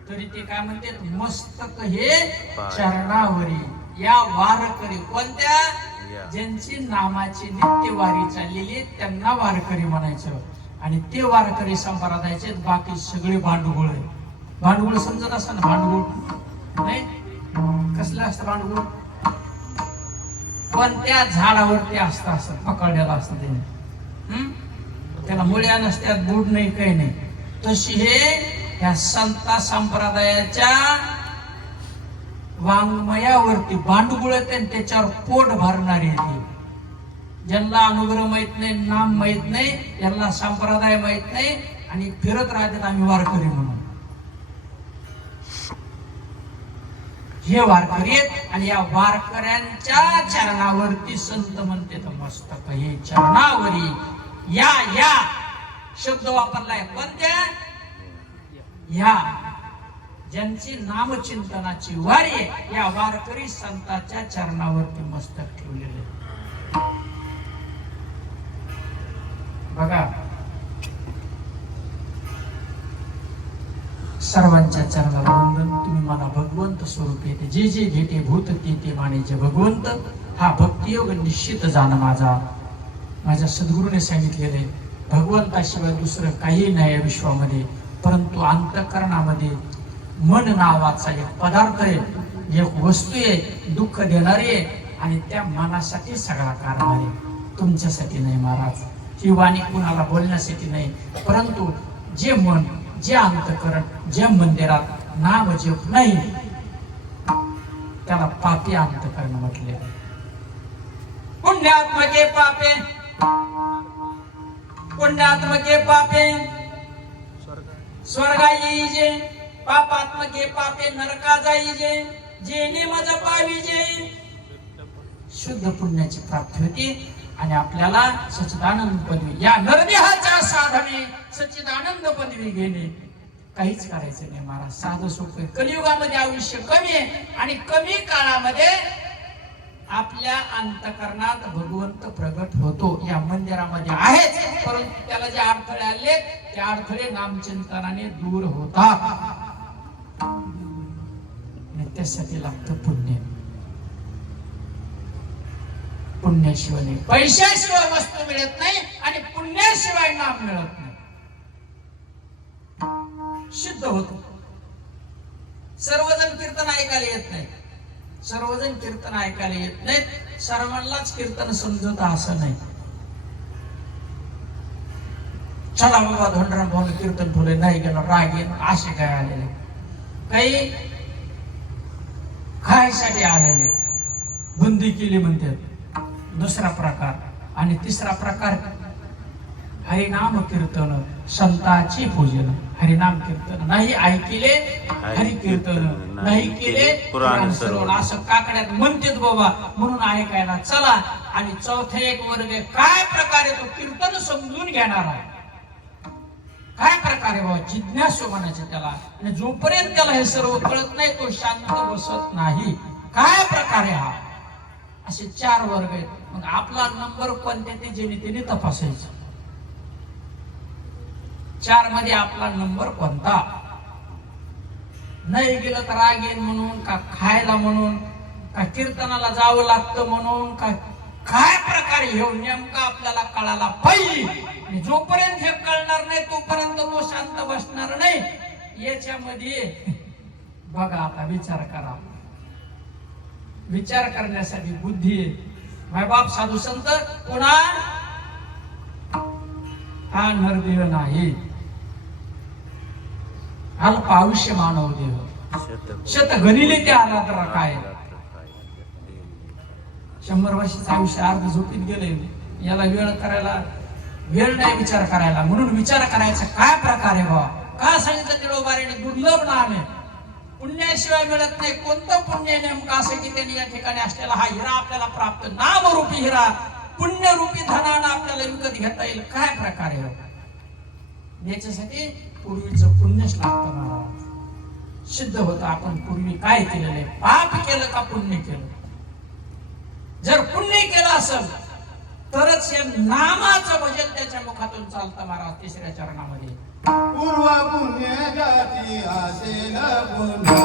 तरी ते काय म्हणते? मस्तक हे चरणावरी. या वारकरी कोणत्या? ज्यांची नामाची नित्यवारी चाललेली त्यांना वारकरी म्हणायचं. आणि ते वारकरी संप्रदायाचे. बाकी सगळे भांडुगुळ. भांडुगुळ समजत असं ना? भांडुगुळ नाही कसलं असतं भांडुगुळ? कोणत्या झाडावरती असतं, असं पकडलेलं असतं त्याने. त्याला मुळ्या नसत्यात, बुड नाही, काही नाही. तशी हे या संता संप्रदायाच्या वाङ्मयावरती भांडुगुळ त्याच्यावर पोट भरणारे. ज्यांना अनुग्रह माहित नाही, नाम माहित नाही, यांना संप्रदाय माहित नाही, आणि फिरत राहतात आम्ही वारकरी म्हणून. हे वारकरी आहेत. आणि या वारकऱ्यांच्या चरणावरती संत म्हणते तर मस्तक हे चरणावरी. या शब्द वापरलाय. कोणत्या? या ज्यांची नामचिंतनाची वारी आहे, या वारकरी संतांच्या चरणावरती मस्तक ठेवलेले. बघा, सर्वांच्या चरणाला वंदन. तुम्ही मला भगवंत स्वरूप येते, जे जे घेते भूत ते मानेचे भगवंत. हा भक्तियोग निश्चित जाणं माझ्या सद्गुरूने सांगितलेले. भगवंताशिवाय दुसरं काही नाही या विश्वामध्ये, परंतु अंतःकरणामध्ये मन नावाचा एक पदार्थ आहे, एक वस्तू आहे, दुःख देणारी आहे, आणि त्या मनासाठी सगळा कारभार आहे, तुमच्यासाठी नाही महाराज. ही वाणी कुणाला बोलण्यासाठी नाही, परंतु जे मन, जे अंतःकरण, जे मंदिरात नाम जप नाही त्याला पापी अंतःकरण म्हटले. पुण्यात्मके पापे, पुण्यात्मके पापे स्वर्गा येईजे, पापात्मके पापे नरका जाईजे, जेणे मज पाविजे. शुद्ध पुण्याची प्राप्ती होती आणि आपल्याला सच्चिदानंद पदवी, या नरदेहाच्या साधने सच्चिदानंद पदवी घेणे काहीच करायचं नाही महाराज. साधं सोपं. कलियुगामध्ये आयुष्य कमी आहे आणि कमी काळामध्ये आपल्या अंतःकरणात भगवंत प्रगट होतो. या मंदिरामध्ये आहेच, परंतु त्याला जे अडथळे आले ते अडथळे नामचिंतनाने दूर होतात. त्यासाठी लागतं पुण्य. पुण्याशिवाय नाही, पैशाशिवाय वस्तू मिळत नाही आणि पुण्याशिवाय नाम मिळत नाही. शुद्ध होतो. सर्वजण कीर्तन ऐकायला येत नाही, सर्वजण कीर्तन ऐकायला येत नाहीत, सर्वांनाच कीर्तन समजत असं नाही. चला बाबा धोंडराम भाऊ कीर्तन ठेवले, नाही गेलं राग येईल असे काय आलेले, काही खायसाठी आलेले, बंदी केली म्हणतात. दुसरा प्रकार. आणि तिसरा प्रकार हरिनाम कीर्तन, संतांची पूजन. हरिनाम कीर्तन नाही ऐकिले हरि कीर्तन, नाही केले पुराण श्रवण, असं काकड्यात म्हणतात बाबा, म्हणून ऐकायला चला. आणि चौथा एक वर्ग काय प्रकारे तो कीर्तन समजून घेणार आहे, काय प्रकारे बाबा जिज्ञासू म्हणायचे त्याला. आणि जोपर्यंत त्याला हे सर्व कळत नाही तो शांत बसत नाही. काय प्रकारे हा, असे 4 वर्ग आहेत. मग आपला नंबर कोणत्या ते जेणे त्याने तपासायचं. 4 मध्ये आपला नंबर कोणता. नाही गेलं तर राग येईल म्हणून, का खायला म्हणून, का कीर्तनाला जावं लागतं म्हणून, का काय प्रकारे हे नेमका आपल्याला कळायला पाहिजे. जोपर्यंत हे कळणार नाही तोपर्यंत तो शांत बसणार नाही. याच्यामध्ये बघा आता विचार करा. विचार करण्यासाठी बुद्धी आहे. मायबाप साधू संत पुन्हा हा नरदेह नाही, अल्प आयुष्य मानव देह. शत गणिले ते आला तर काय 100 वर्षाचं आयुष्य अर्ध झोपीत गेले. याला वेळ करायला वेळ नाही विचार करायला. म्हणून विचार करायचा काय प्रकार आहे बाबा. का सांगितलं तिळोबारीने दुर्लभ नाम आहे, पुण्याशिवाय मिळत नाही. कोणतं पुण्य नेमकं असं की त्यांनी या ठिकाणी असलेला हा हिरा आपल्याला प्राप्त, नामरूपी हिरा पुण्यरूपी धनानं आपल्याला विकत घेता येईल. काय प्रकार आहे याच्यासाठी पूर्वीचं पुण्यच लागतं महाराज. सिद्ध होतं आपण पूर्वी काय केलेलं आहे, पाप केलं का पुण्य केलं. जर पुण्य केलं असेल तरच हे नामाचं भजन त्याच्या मुखातून चालतं महाराज. 3ऱ्या चरणामध्ये पूर्व पुण्य जाती असेल पुन्हा,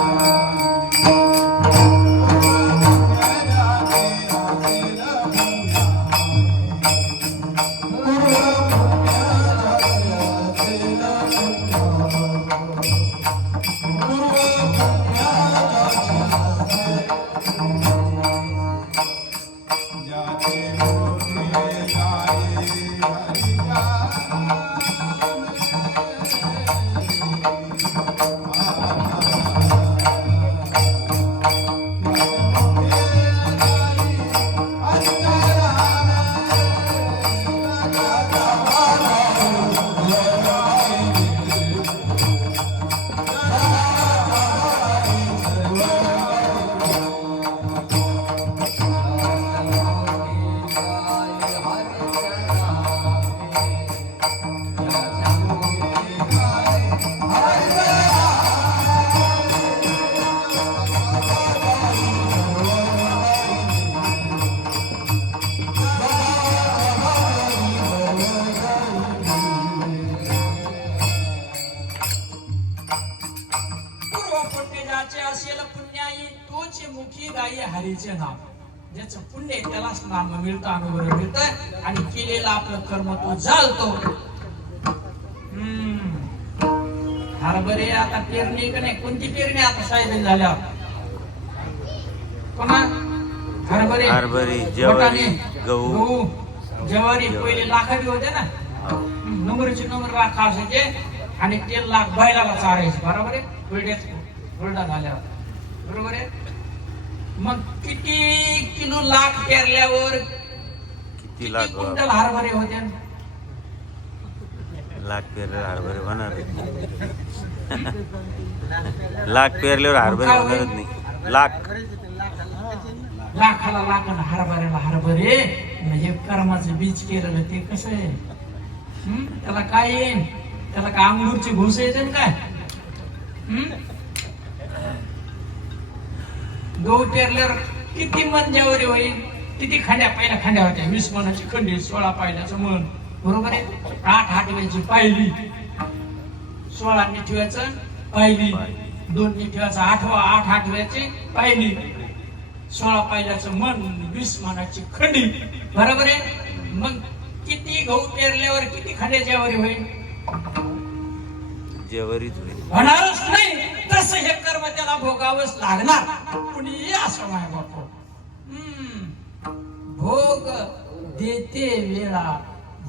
हरीचे नाम. ज्याचं पुण्य त्यालाच नाम मिळतं, अनुभव मिळतं. आणि केलेलं आपलं कर्म तो जाळतो. हरभरे आता पेरणी का नाही, कोणती पेरणी आता सोयाबीन झाल्यावर पुन्हा हरभरे ज्वारी, गहू, ज्वारी पहिले लाखाबी होते ना, नंबरचे नंबर लाख असायचे आणि ते लाख बैलाला चारायचे, बरोबर आहे, हुरडा झाल्यावर, बरोबर आहे. मग किती किलो लाख पेरल्यावर किती क्विंटल हरभरे होते? लाख पेरल्यावर हरभरे होणार लाख पेरल्यावर हरभरे होणारच नाही. लाखाला लाख हरभऱ्याला हरभरे म्हणजे कर्माचं बीज केलेलं ते कसं आहे? त्याला काय येईल? त्याला काय अंगूरची घुस येते काय? गहू पेरल्यावर किती मन ज्वारी होईल? किती खांड्या, पहिल्या खांड्या होत्या 20 मनाची खंडी, 16 पायल्याचं मन, बरोबर आहे. 8 आठव्याची पायली, 16 निठव्याचं पायली, 2 निठव्याचं 8 आठव्याची पायली, 16 पायल्याचं मन, 20 मनाची खंडी, बरोबर आहे. मग किती गहू पेरल्यावर किती खांड्या ज्वारी होईल? ज्वारीच होईल, होणारच नाही. तसं हे कर्म त्याला भोगावंच लागणार. कुणी असं नाही बापू. भोग देते वेळा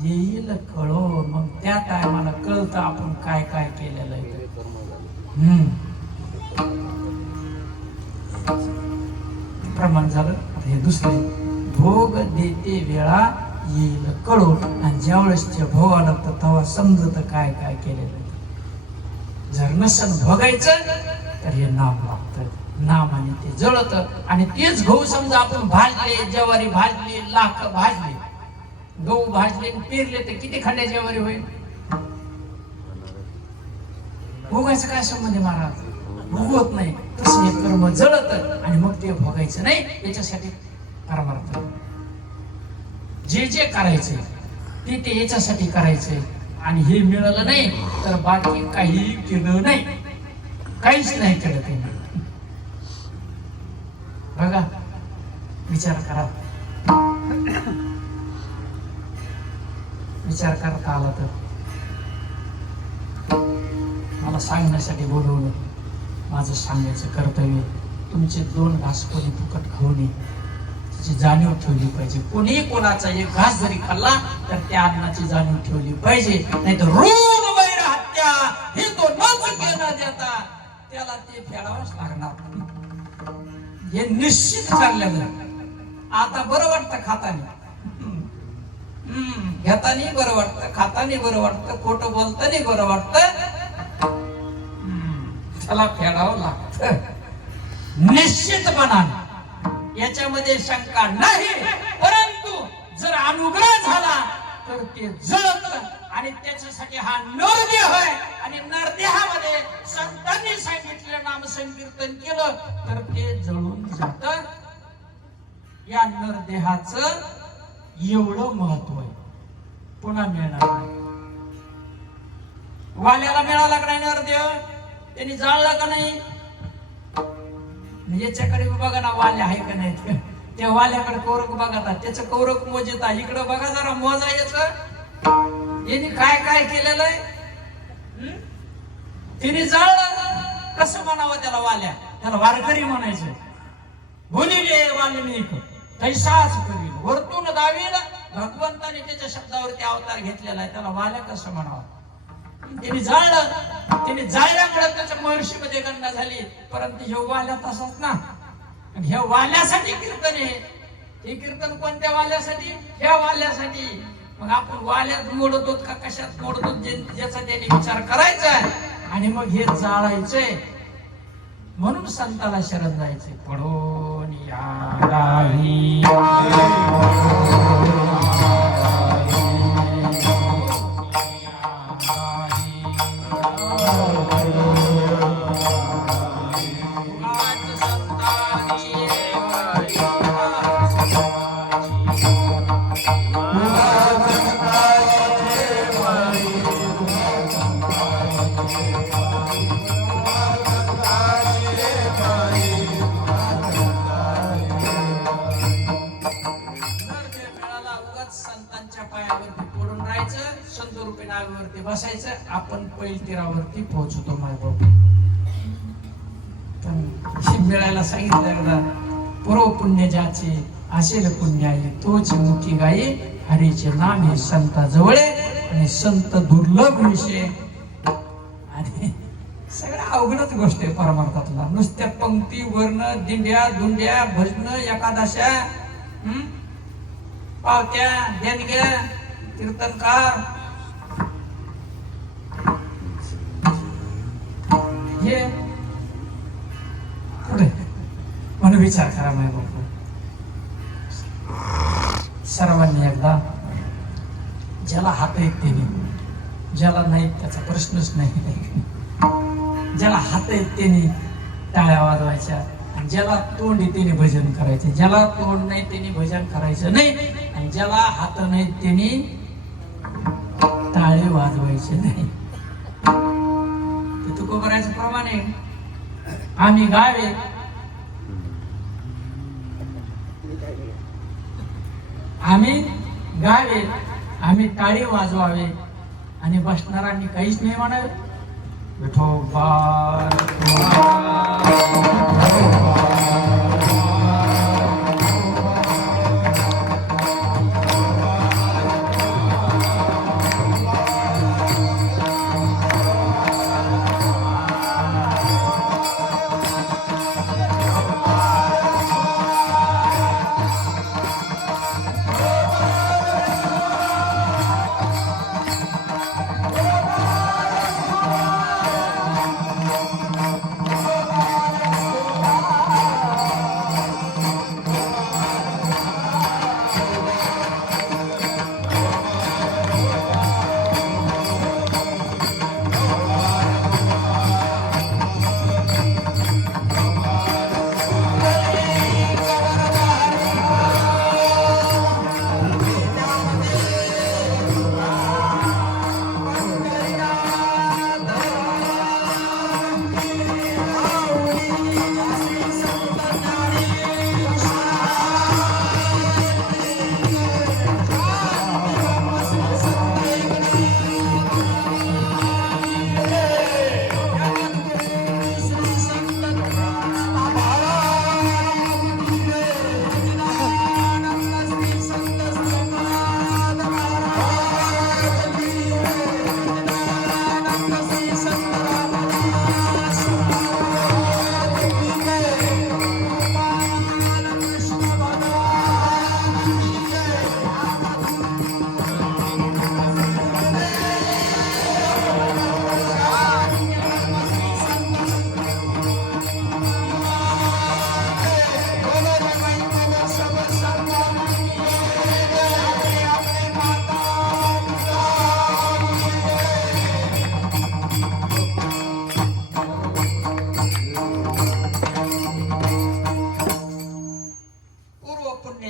येईल कळो, मग त्या टायमाला कळतं आपण काय काय केलेलं आहे. प्रमाण झालं. हे दुसरे, भोग देते वेळा येईल कळो, आणि ज्यावेळेस ते भोगाला तर तेव्हा समजत काय काय केलेलं आहे. जर नसन भोगायचं तर हे नाम लागतं, नामाने ते जळत. आणि तेच गहू समजा आपण भाजले, ज्वारी भाजली, लाख भाजले, गहू भाजले पेरले तर किती खंड्या ज्वारी होईल? भोगायचं काय संबंध महाराज? भोगवत नाही. तसं हे कर्म जळत आणि मग ते भोगायचं नाही. याच्यासाठी परमार्थ जे जे करायचंय ते याच्यासाठी करायचंय. आणि हे मिळालं नाही तर बाकी काही केलं नाही, काहीच नाही केलं त्याने. बघा, विचार करा. विचार करता आला तर मला सांगण्यासाठी बोलवलं. माझं सांगायचं कर्तव्य. तुमचे 2 घास कोणी फुकट खाऊ नये, त्याची जाणीव ठेवली पाहिजे. कोणी कोणाचा एक घास जरी खाल्ला तर त्या अन्नाची जाणीव ठेवली पाहिजे. नाही तर ऋण वैर हत्या हे तो न न देता त्याला ते फेडावंच लागणार. हे निश्चित ठरलेलं. आता बरं वाटतं खाताना, घेताना बरं वाटतं, खाताना बरं वाटतं, खोटं बोलताना बरं वाटतं, त्याला फेडावं लागतं निश्चितपणाने. याच्यामध्ये शंका नाही. परंतु जर अनुग्रह झाला तर ते जळत. आणि त्याच्यासाठी हा नरदेह आहे. आणि नरदेहामध्ये संतांनी सांगितलं नाम संकीर्तन केलं तर ते जळून जात. या नरदेहाचं एवढं महत्व आहे. पुन्हा मिळणार नाही. वाल्याला मिळाला का नाही नरदेह? त्यांनी जाळला का नाही? याच्याकडे बघा ना, वाले आहे का नाही? त्या वाल्याकडे कौरक बघा, त्याचं कौरक मोजता. इकडं बघा जरा, मोजा याचं. यांनी काय काय केलेलं आहे? तिने जाळलं. कसं म्हणावं त्याला? वाल्या, त्याला वारकरी म्हणायचं. बोलिले वाल्मिक तैसाच करील, वरतून दावील. भगवंताने त्याच्या शब्दावरती अवतार घेतलेला आहे, त्याला वाल्या कसं म्हणावं? त्यांनी जाळलं. त्यांनी जाळल्यामुळे त्याच्या महर्षीमध्ये गंगा झाली. परंतु हे वाल्या तसाच ना. ह्या वाल्यासाठी कीर्तन आहे. हे कीर्तन कोणत्या वाल्यासाठी? ह्या वाल्यासाठी. मग आपण वाल्यात मोडतो का कशात मोडतो ज्याचा त्यांनी विचार करायचा आणि मग हे जाळायचंय. म्हणून संताला शरण जायचंय. पडून या राही बसायचं आपण पहिल तीरावरती पोहोचतो मायबाप. पण मिळायला सांगितलं एकदा, पूर्व पुण्य ज्याचे असेल पुण्याई तोच मुखी गाई हरीचे नाम हे संताजवळ आणि संत दुर्लभ विषय. आणि सगळ्या अवघडच गोष्ट आहे परमार्थातला. नुसत्या पंक्ती वर्ण दिंड्या दुंड्या भजन एकादशा पावत्या देणग्या कीर्तनकार हे पुढे म्हणून विचार करा माय बाबा. सर्वांनी एकदा ज्याला हात आहेत त्याने, ज्याला नाही त्याचा प्रश्नच नाही. ज्याला हात आहेत त्याने टाळ्या वाजवायच्या, आणि ज्याला तोंड आहे त्याने भजन करायचे. ज्याला तोंड नाही त्याने भजन करायचं नाही, आणि ज्याला हात नाही त्याने टाळे वाजवायचे नाही. तुकोबरायचं प्रमाण आहे. आम्ही गावे आम्ही टाळी वाजवावे आणि बसणाऱ्यांनी काहीच नाही म्हणावे. विठोबा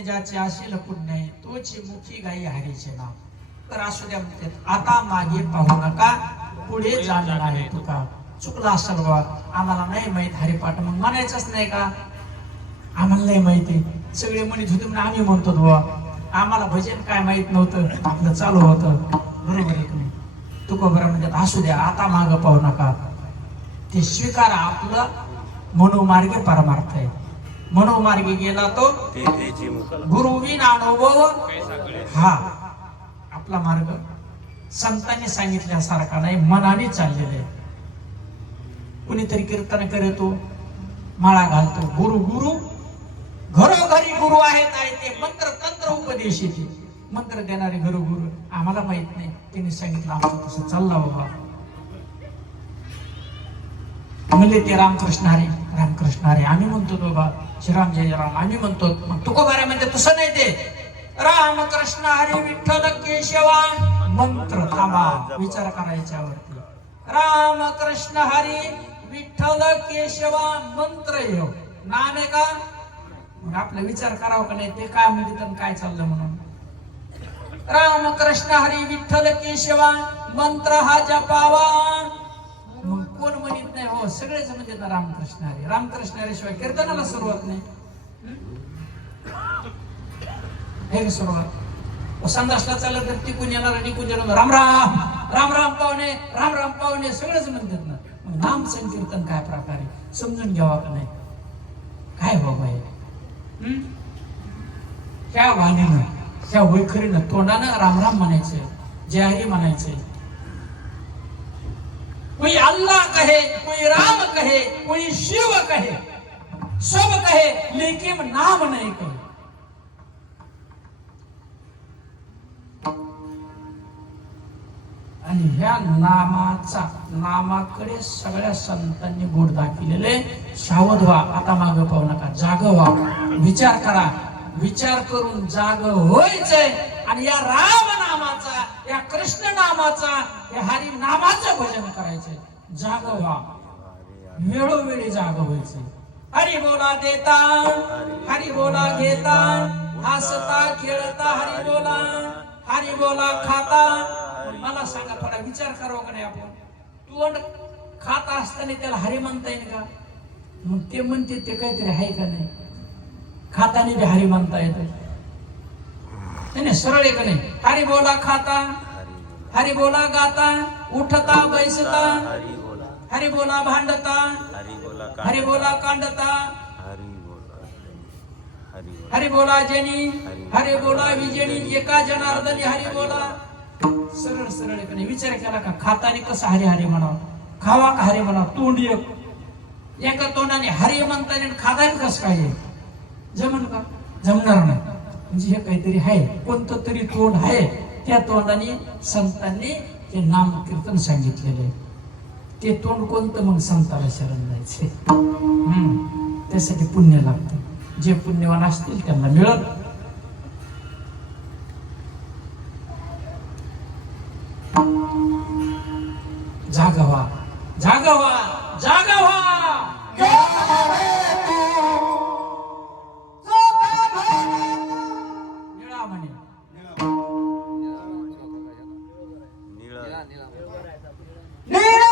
ज्याचे असेल पुण्य तोची मुखी गाई हरीचे नाव. तर असू द्या म्हणते, आता मागे पाहू नका पुढे जाणार आहे. तुका चुकला असेल बा, आम्हाला नाही माहित हरिपाठ, मग म्हणायचंच नाही का? आम्हाला नाही माहिती, सगळे म्हणत होते म्हणून आम्ही म्हणतो बुवा. आम्हाला भजन काय माहित नव्हतं, आपलं चालू होतं. बरोबर आहे तुम्ही तुका बरं म्हणतात. असू द्या आता मागं पाहू नका, ते स्वीकारा. आपलं मनोमार्गे परमार्थ आहे. मनोमार्गे गेला तो गुरुविन अनुभव हा. आपला मार्ग संतांनी सांगितल्यासारखा नाही, मनाने चाललेला आहे. कुणीतरी कीर्तन करतो, माळा घालतो, गुरु गुरु घरोघरी गुरु आहेत. ते मंत्र तंत्र उपदेश येते, मंत्र देणारे गुरु गुरु. आम्हाला माहित नाही, त्यांनी सांगितलं आमचं तसं चालला बाबा. म्हणले ते रामकृष्ण हरी रामकृष्ण हरी आम्ही म्हणतो बाबा, श्रीराम जय राम आम्ही म्हणतो. मग तुकोबारा म्हणते तसं नाही, ते रामकृष्ण हरी विठ्ठल केशवा मंत्र. थांबा, विचार करायच्या वरती. रामकृष्ण हरी विठ्ठल केशवा मंत्र येऊ नाम आहे का? मग आपला विचार करावा का नाही, ते काय म्हणते काय चाललं म्हणून. रामकृष्ण हरी विठ्ठल केशवा मंत्र हा जपावा. मग कोण म्हणत नाही हो, सगळेच म्हणतात ना रामकृष्ण हरी. रामकृष्ण हरी शिवाय कीर्तनाला सुरुवात नाही. हे सुरुवात संडासला चाललं तर तिकून येणार आणि तिकून येणार राम राम राम राम पाहुणे राम राम पाहुणे सगळंच म्हणतात ना. मग नाम संकीर्तन काय प्रकारे समजून घ्यावा का नाही? काय बाबा हे त्या वाणीनं त्या वैखरीनं तोंडानं राम राम म्हणायचं, जय हरी म्हणायचं. कोई अल्लाह कहे, कोई राम कहे, कोई शिव कहे, सब कहे लेकिन नाम नहीं कहे. आणि ह्या नामाकडे सगळ्या संतांनी बोट दाखवलेले. सावध व्हा, आता मागं पाहू नका, जाग व्हा, विचार करा. विचार करून जाग व्हायचंय आणि या राम नामाचा, या कृष्ण नामाचा, या हरी नामाचं भजन करायचंय. जाग व्हा, वेळोवेळी जाग व्हायचंय. हरी बोला देता, हरी बोला घेता, हसता खेळता हरी बोला, हरी बोला खाता. मला सांगा, थोडा विचार करावा का नाही आपण? तोंड खात असताना त्याला हरी म्हणता येईल का? मग ते म्हणते ते काहीतरी आहे का नाही? खाताने बी हरी म्हणता येत नाही, सरळ आहे का नाही? हरी बोला खाता, हरी बोला गाता, उठता बैसता, हरी बोला भांडता, हरी बोला कांडता, हरी बोला जनी, हरी बोला विजनी, एका जनार्दनी हरी बोला. सरळ सरळ आहे का नाही? विचार केला का खाताने कसं हरी हरी म्हणावं? खावा का हरी म्हणावं? तोंड एका तोंडाने हरी म्हणता येईल, खाता कसं काय? जमन का? जमणार नाही. म्हणजे हे काहीतरी आहे, कोणतं तरी तोंड आहे, त्या तोंडाने संतांनी ते नाम कीर्तन सांगितलेले. ते तोंड कोणतं? मग संताला शरण जायचे. त्यासाठी पुण्य लागतं. जे पुण्यवान असतील त्यांना मिळत. जागवा, जागवा, जागवा. निळा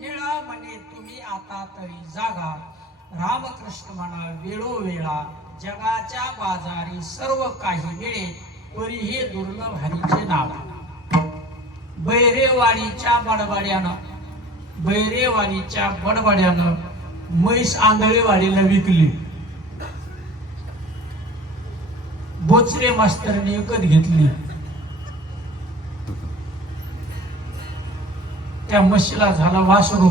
निळा म्हणे तुम्ही आता तरी जागा, रामकृष्ण म्हणा वेळोवेळा, जगाच्या बाजारी सर्व काही मिळे, परी हे दुर्लभ हरीचे नाव. बैरेवाडीच्या बडबड्यानं म्हैस आंधळेवाडीला विकली. बोचरे मास्तरने विकत घेतली. त्या म्हशीला झाला वासरू.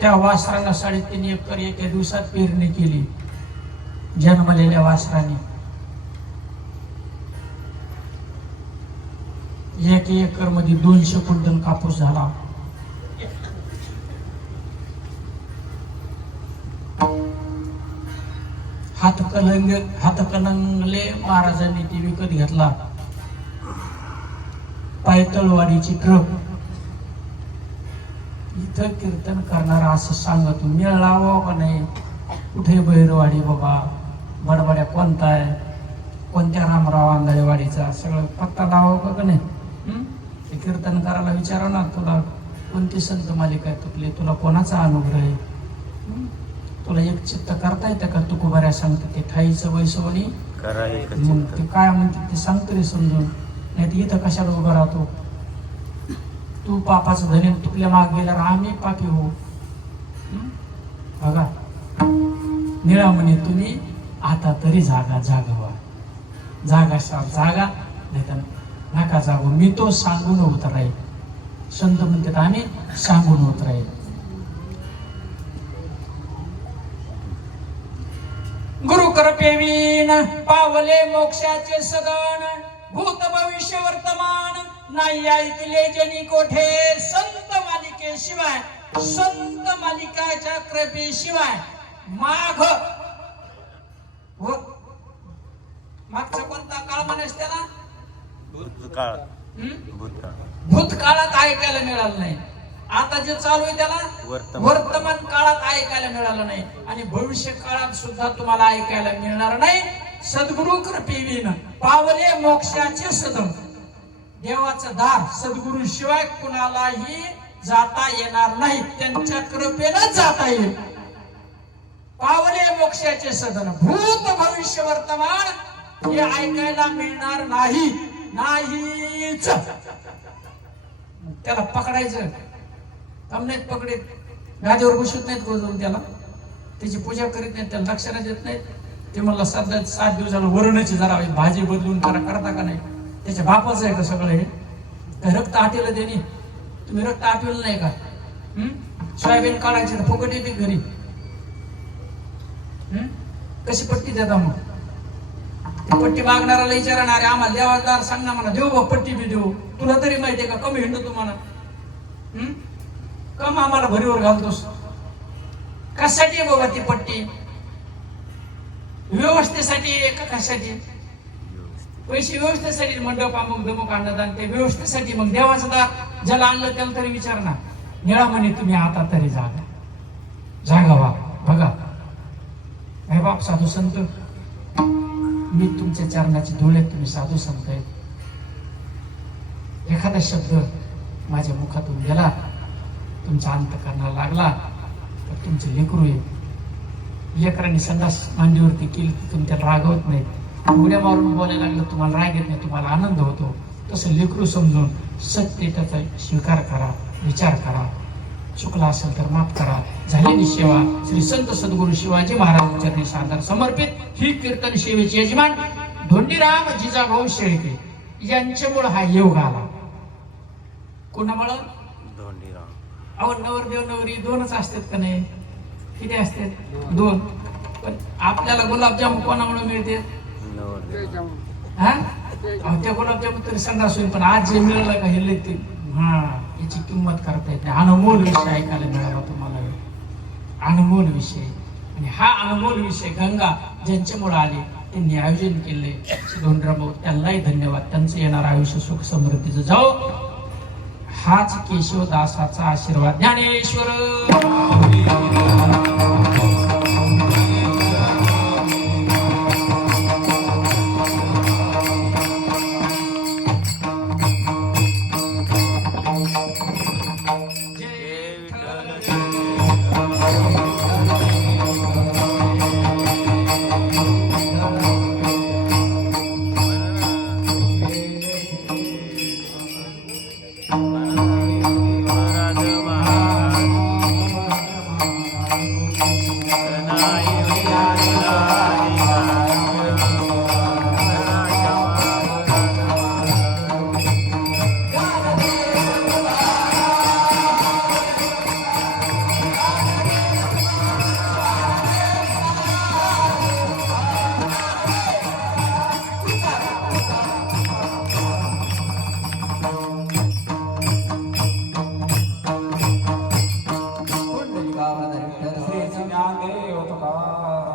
त्या वासराला 3.5 एकर एका दिवसात पेरणी केली. जन्मलेल्या वासराने 1 एकर मध्ये 200 क्विंटल कापूस झाला. हातकणंगले महाराजांनी ती विकत घेतला. पायतळवाडीची ट्रक. इथं कीर्तन करणारा असं सांगतो, मेळ लावा का नाही, कुठे बैरवाडी बाबा, बडबड्या कोणता आहे, कोणत्या रामराव आंधळेवाडीचा, सगळं पत्ता लावा का नाही. ते कीर्तन करायला विचारा ना, तुला कोणती संत मालिका आहे तुपली, तुला कोणाचा अनुभव आहे, तुला एक चित्त करता येतं का. तुकोबाऱ्या सांगते ते ठाईचं वैसवणी करा एक मग ते काय म्हणते ते सांगतो रे समजून. नाही तर इथं कशाला उभं राहतो. तू पापाचं धनी, तुकल्या माग गेल्यावर आम्ही पापी हो. बघा, निळा म्हणे तुम्ही आता तरी जागा, जागवा. जागा जागा, नाही तर नका जागो. मी तो सांगून उतराय. संत म्हणतात आम्ही सांगून उतराय. गुरु कृपेवीन पावले मोक्षाचे सगण, भूत भविष्य वर्तमान नाही ऐकले जनी कोठे. संत मालिकेशिवाय, संत मालिकाच्या कृपेशिवाय माघ मागचा कोणता काळ म्हणायच त्याला, भूतकाळ. भूतकाळात ऐकायला मिळालं नाही. आता जे चालू आहे त्याला वर्तमान काळात ऐकायला मिळालं नाही. आणि भविष्य काळात सुद्धा तुम्हाला ऐकायला मिळणार नाही. सद्गुरु कृपेवीन पावले मोक्षाचे सदन. देवाचं दार सद्गुरु शिवाय कुणालाही जाता येणार नाही. त्यांच्या कृपेनं जाता येईल. पावले मोक्षाचे सदन, भूत भविष्य वर्तमान हे ऐकायला मिळणार नाही. नाहीच. त्याला पकडायचं, काम नाहीत पकडे, गादीवर बसत नाहीत गोजवून त्याला, त्याची पूजा करीत नाहीत, त्याला लक्षात देत नाहीत. ते म्हणलं 7 दिवसाला वरणाची जरा भाजी बदलून करता का नाही. त्याच्या बापाचं आहे का सगळं हे. रक्त आटेलं देणे, तुम्ही रक्त आटवलं नाही का. सोयाबीन काढायची तर फुकट येते घरी. कशी पट्टी देता मग. पट्टी मागणाराला विचारणार, आम्हाला देवादार सांग ना, म्हणा देऊ बा पट्टी बी देऊ. तुला तरी माहितीये का कमी हिंडतो तुम्हाला. कम आम्हाला भरीवर घालतोस. कशासाठी बाबा ती पट्टी. व्यवस्थेसाठी का कशासाठी. पैसे व्यवस्थेसाठी, मंडप अमुक दमुक अन्नदान ते व्यवस्थेसाठी. मग देवाचं दार ज्याला आणलं त्याला तरी विचार ना. निळा म्हणे तुम्ही आता तरी जागा, जागा व्हा. बघा हे बाप साधू संत, मी तुमच्या चरणाची धूळ आहे, तुम्ही साधू संत आहेत. एखादा शब्द माझ्या मुखातून गेला, तुमचा अंतकरणाला लागला तर तुमचं लेकरू आहे. लेकरांनी संडास मांडीवरती केली की तुम्ही त्याला रागवत नाही. उड्या मारून बोलायला लागलं तुम्हाला राग येत नाही, तुम्हाला आनंद होतो. तसं लेकरू समजून सत्य त्याचा स्वीकार करा, विचार करा. चुकला असेल तर माफ करा. झालेली सेवा श्री संत सद्गुरू शिवाजी महाराज चरणी सादर समर्पित. ही कीर्तन सेवेचे यजमान धोंडीराम जिजाभाऊ शेळके यांच्यामुळे हा योग आला. कोणामुळं? धोंडीराम. अहो नवरदेव नवरी दोनच असतात का नाही? किती असतात? दोन. पण आपल्याला गुलाबजाम कोणामुळे मिळते? नवरदेव. हा अहो, त्या गुलाबजाम तरी संडास होईल, पण आज जे मिळालं का हे लय हा याची किंमत करता येत नाही. अनमोल विषय ऐकायला मिळाला तुम्हाला, अनमोल विषय. आणि हा अनमोल विषय गंगा ज्यांच्यामुळे आली त्यांनी आयोजन केले धोंडराम, त्यांनाही धन्यवाद. त्यांचं येणार आयुष्य सुख समृद्धीचं जाओ. हाच केशवदासाचा आशीर्वाद. ज्ञानेश्वर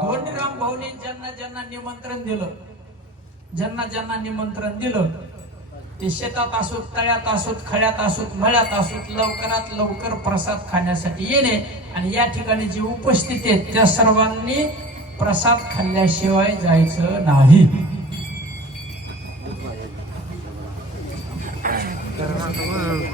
धोंडीराम भाऊने ज्यांना निमंत्रण दिलं, ज्यांना निमंत्रण दिलं ते शेतात असोत, तळ्यात असोत, खड्यात असोत, मळ्यात असोत, लवकरात लवकर प्रसाद खाण्यासाठी येणे. आणि या ठिकाणी जी उपस्थित आहेत त्या सर्वांनी प्रसाद खाल्ल्याशिवाय जायचं नाही.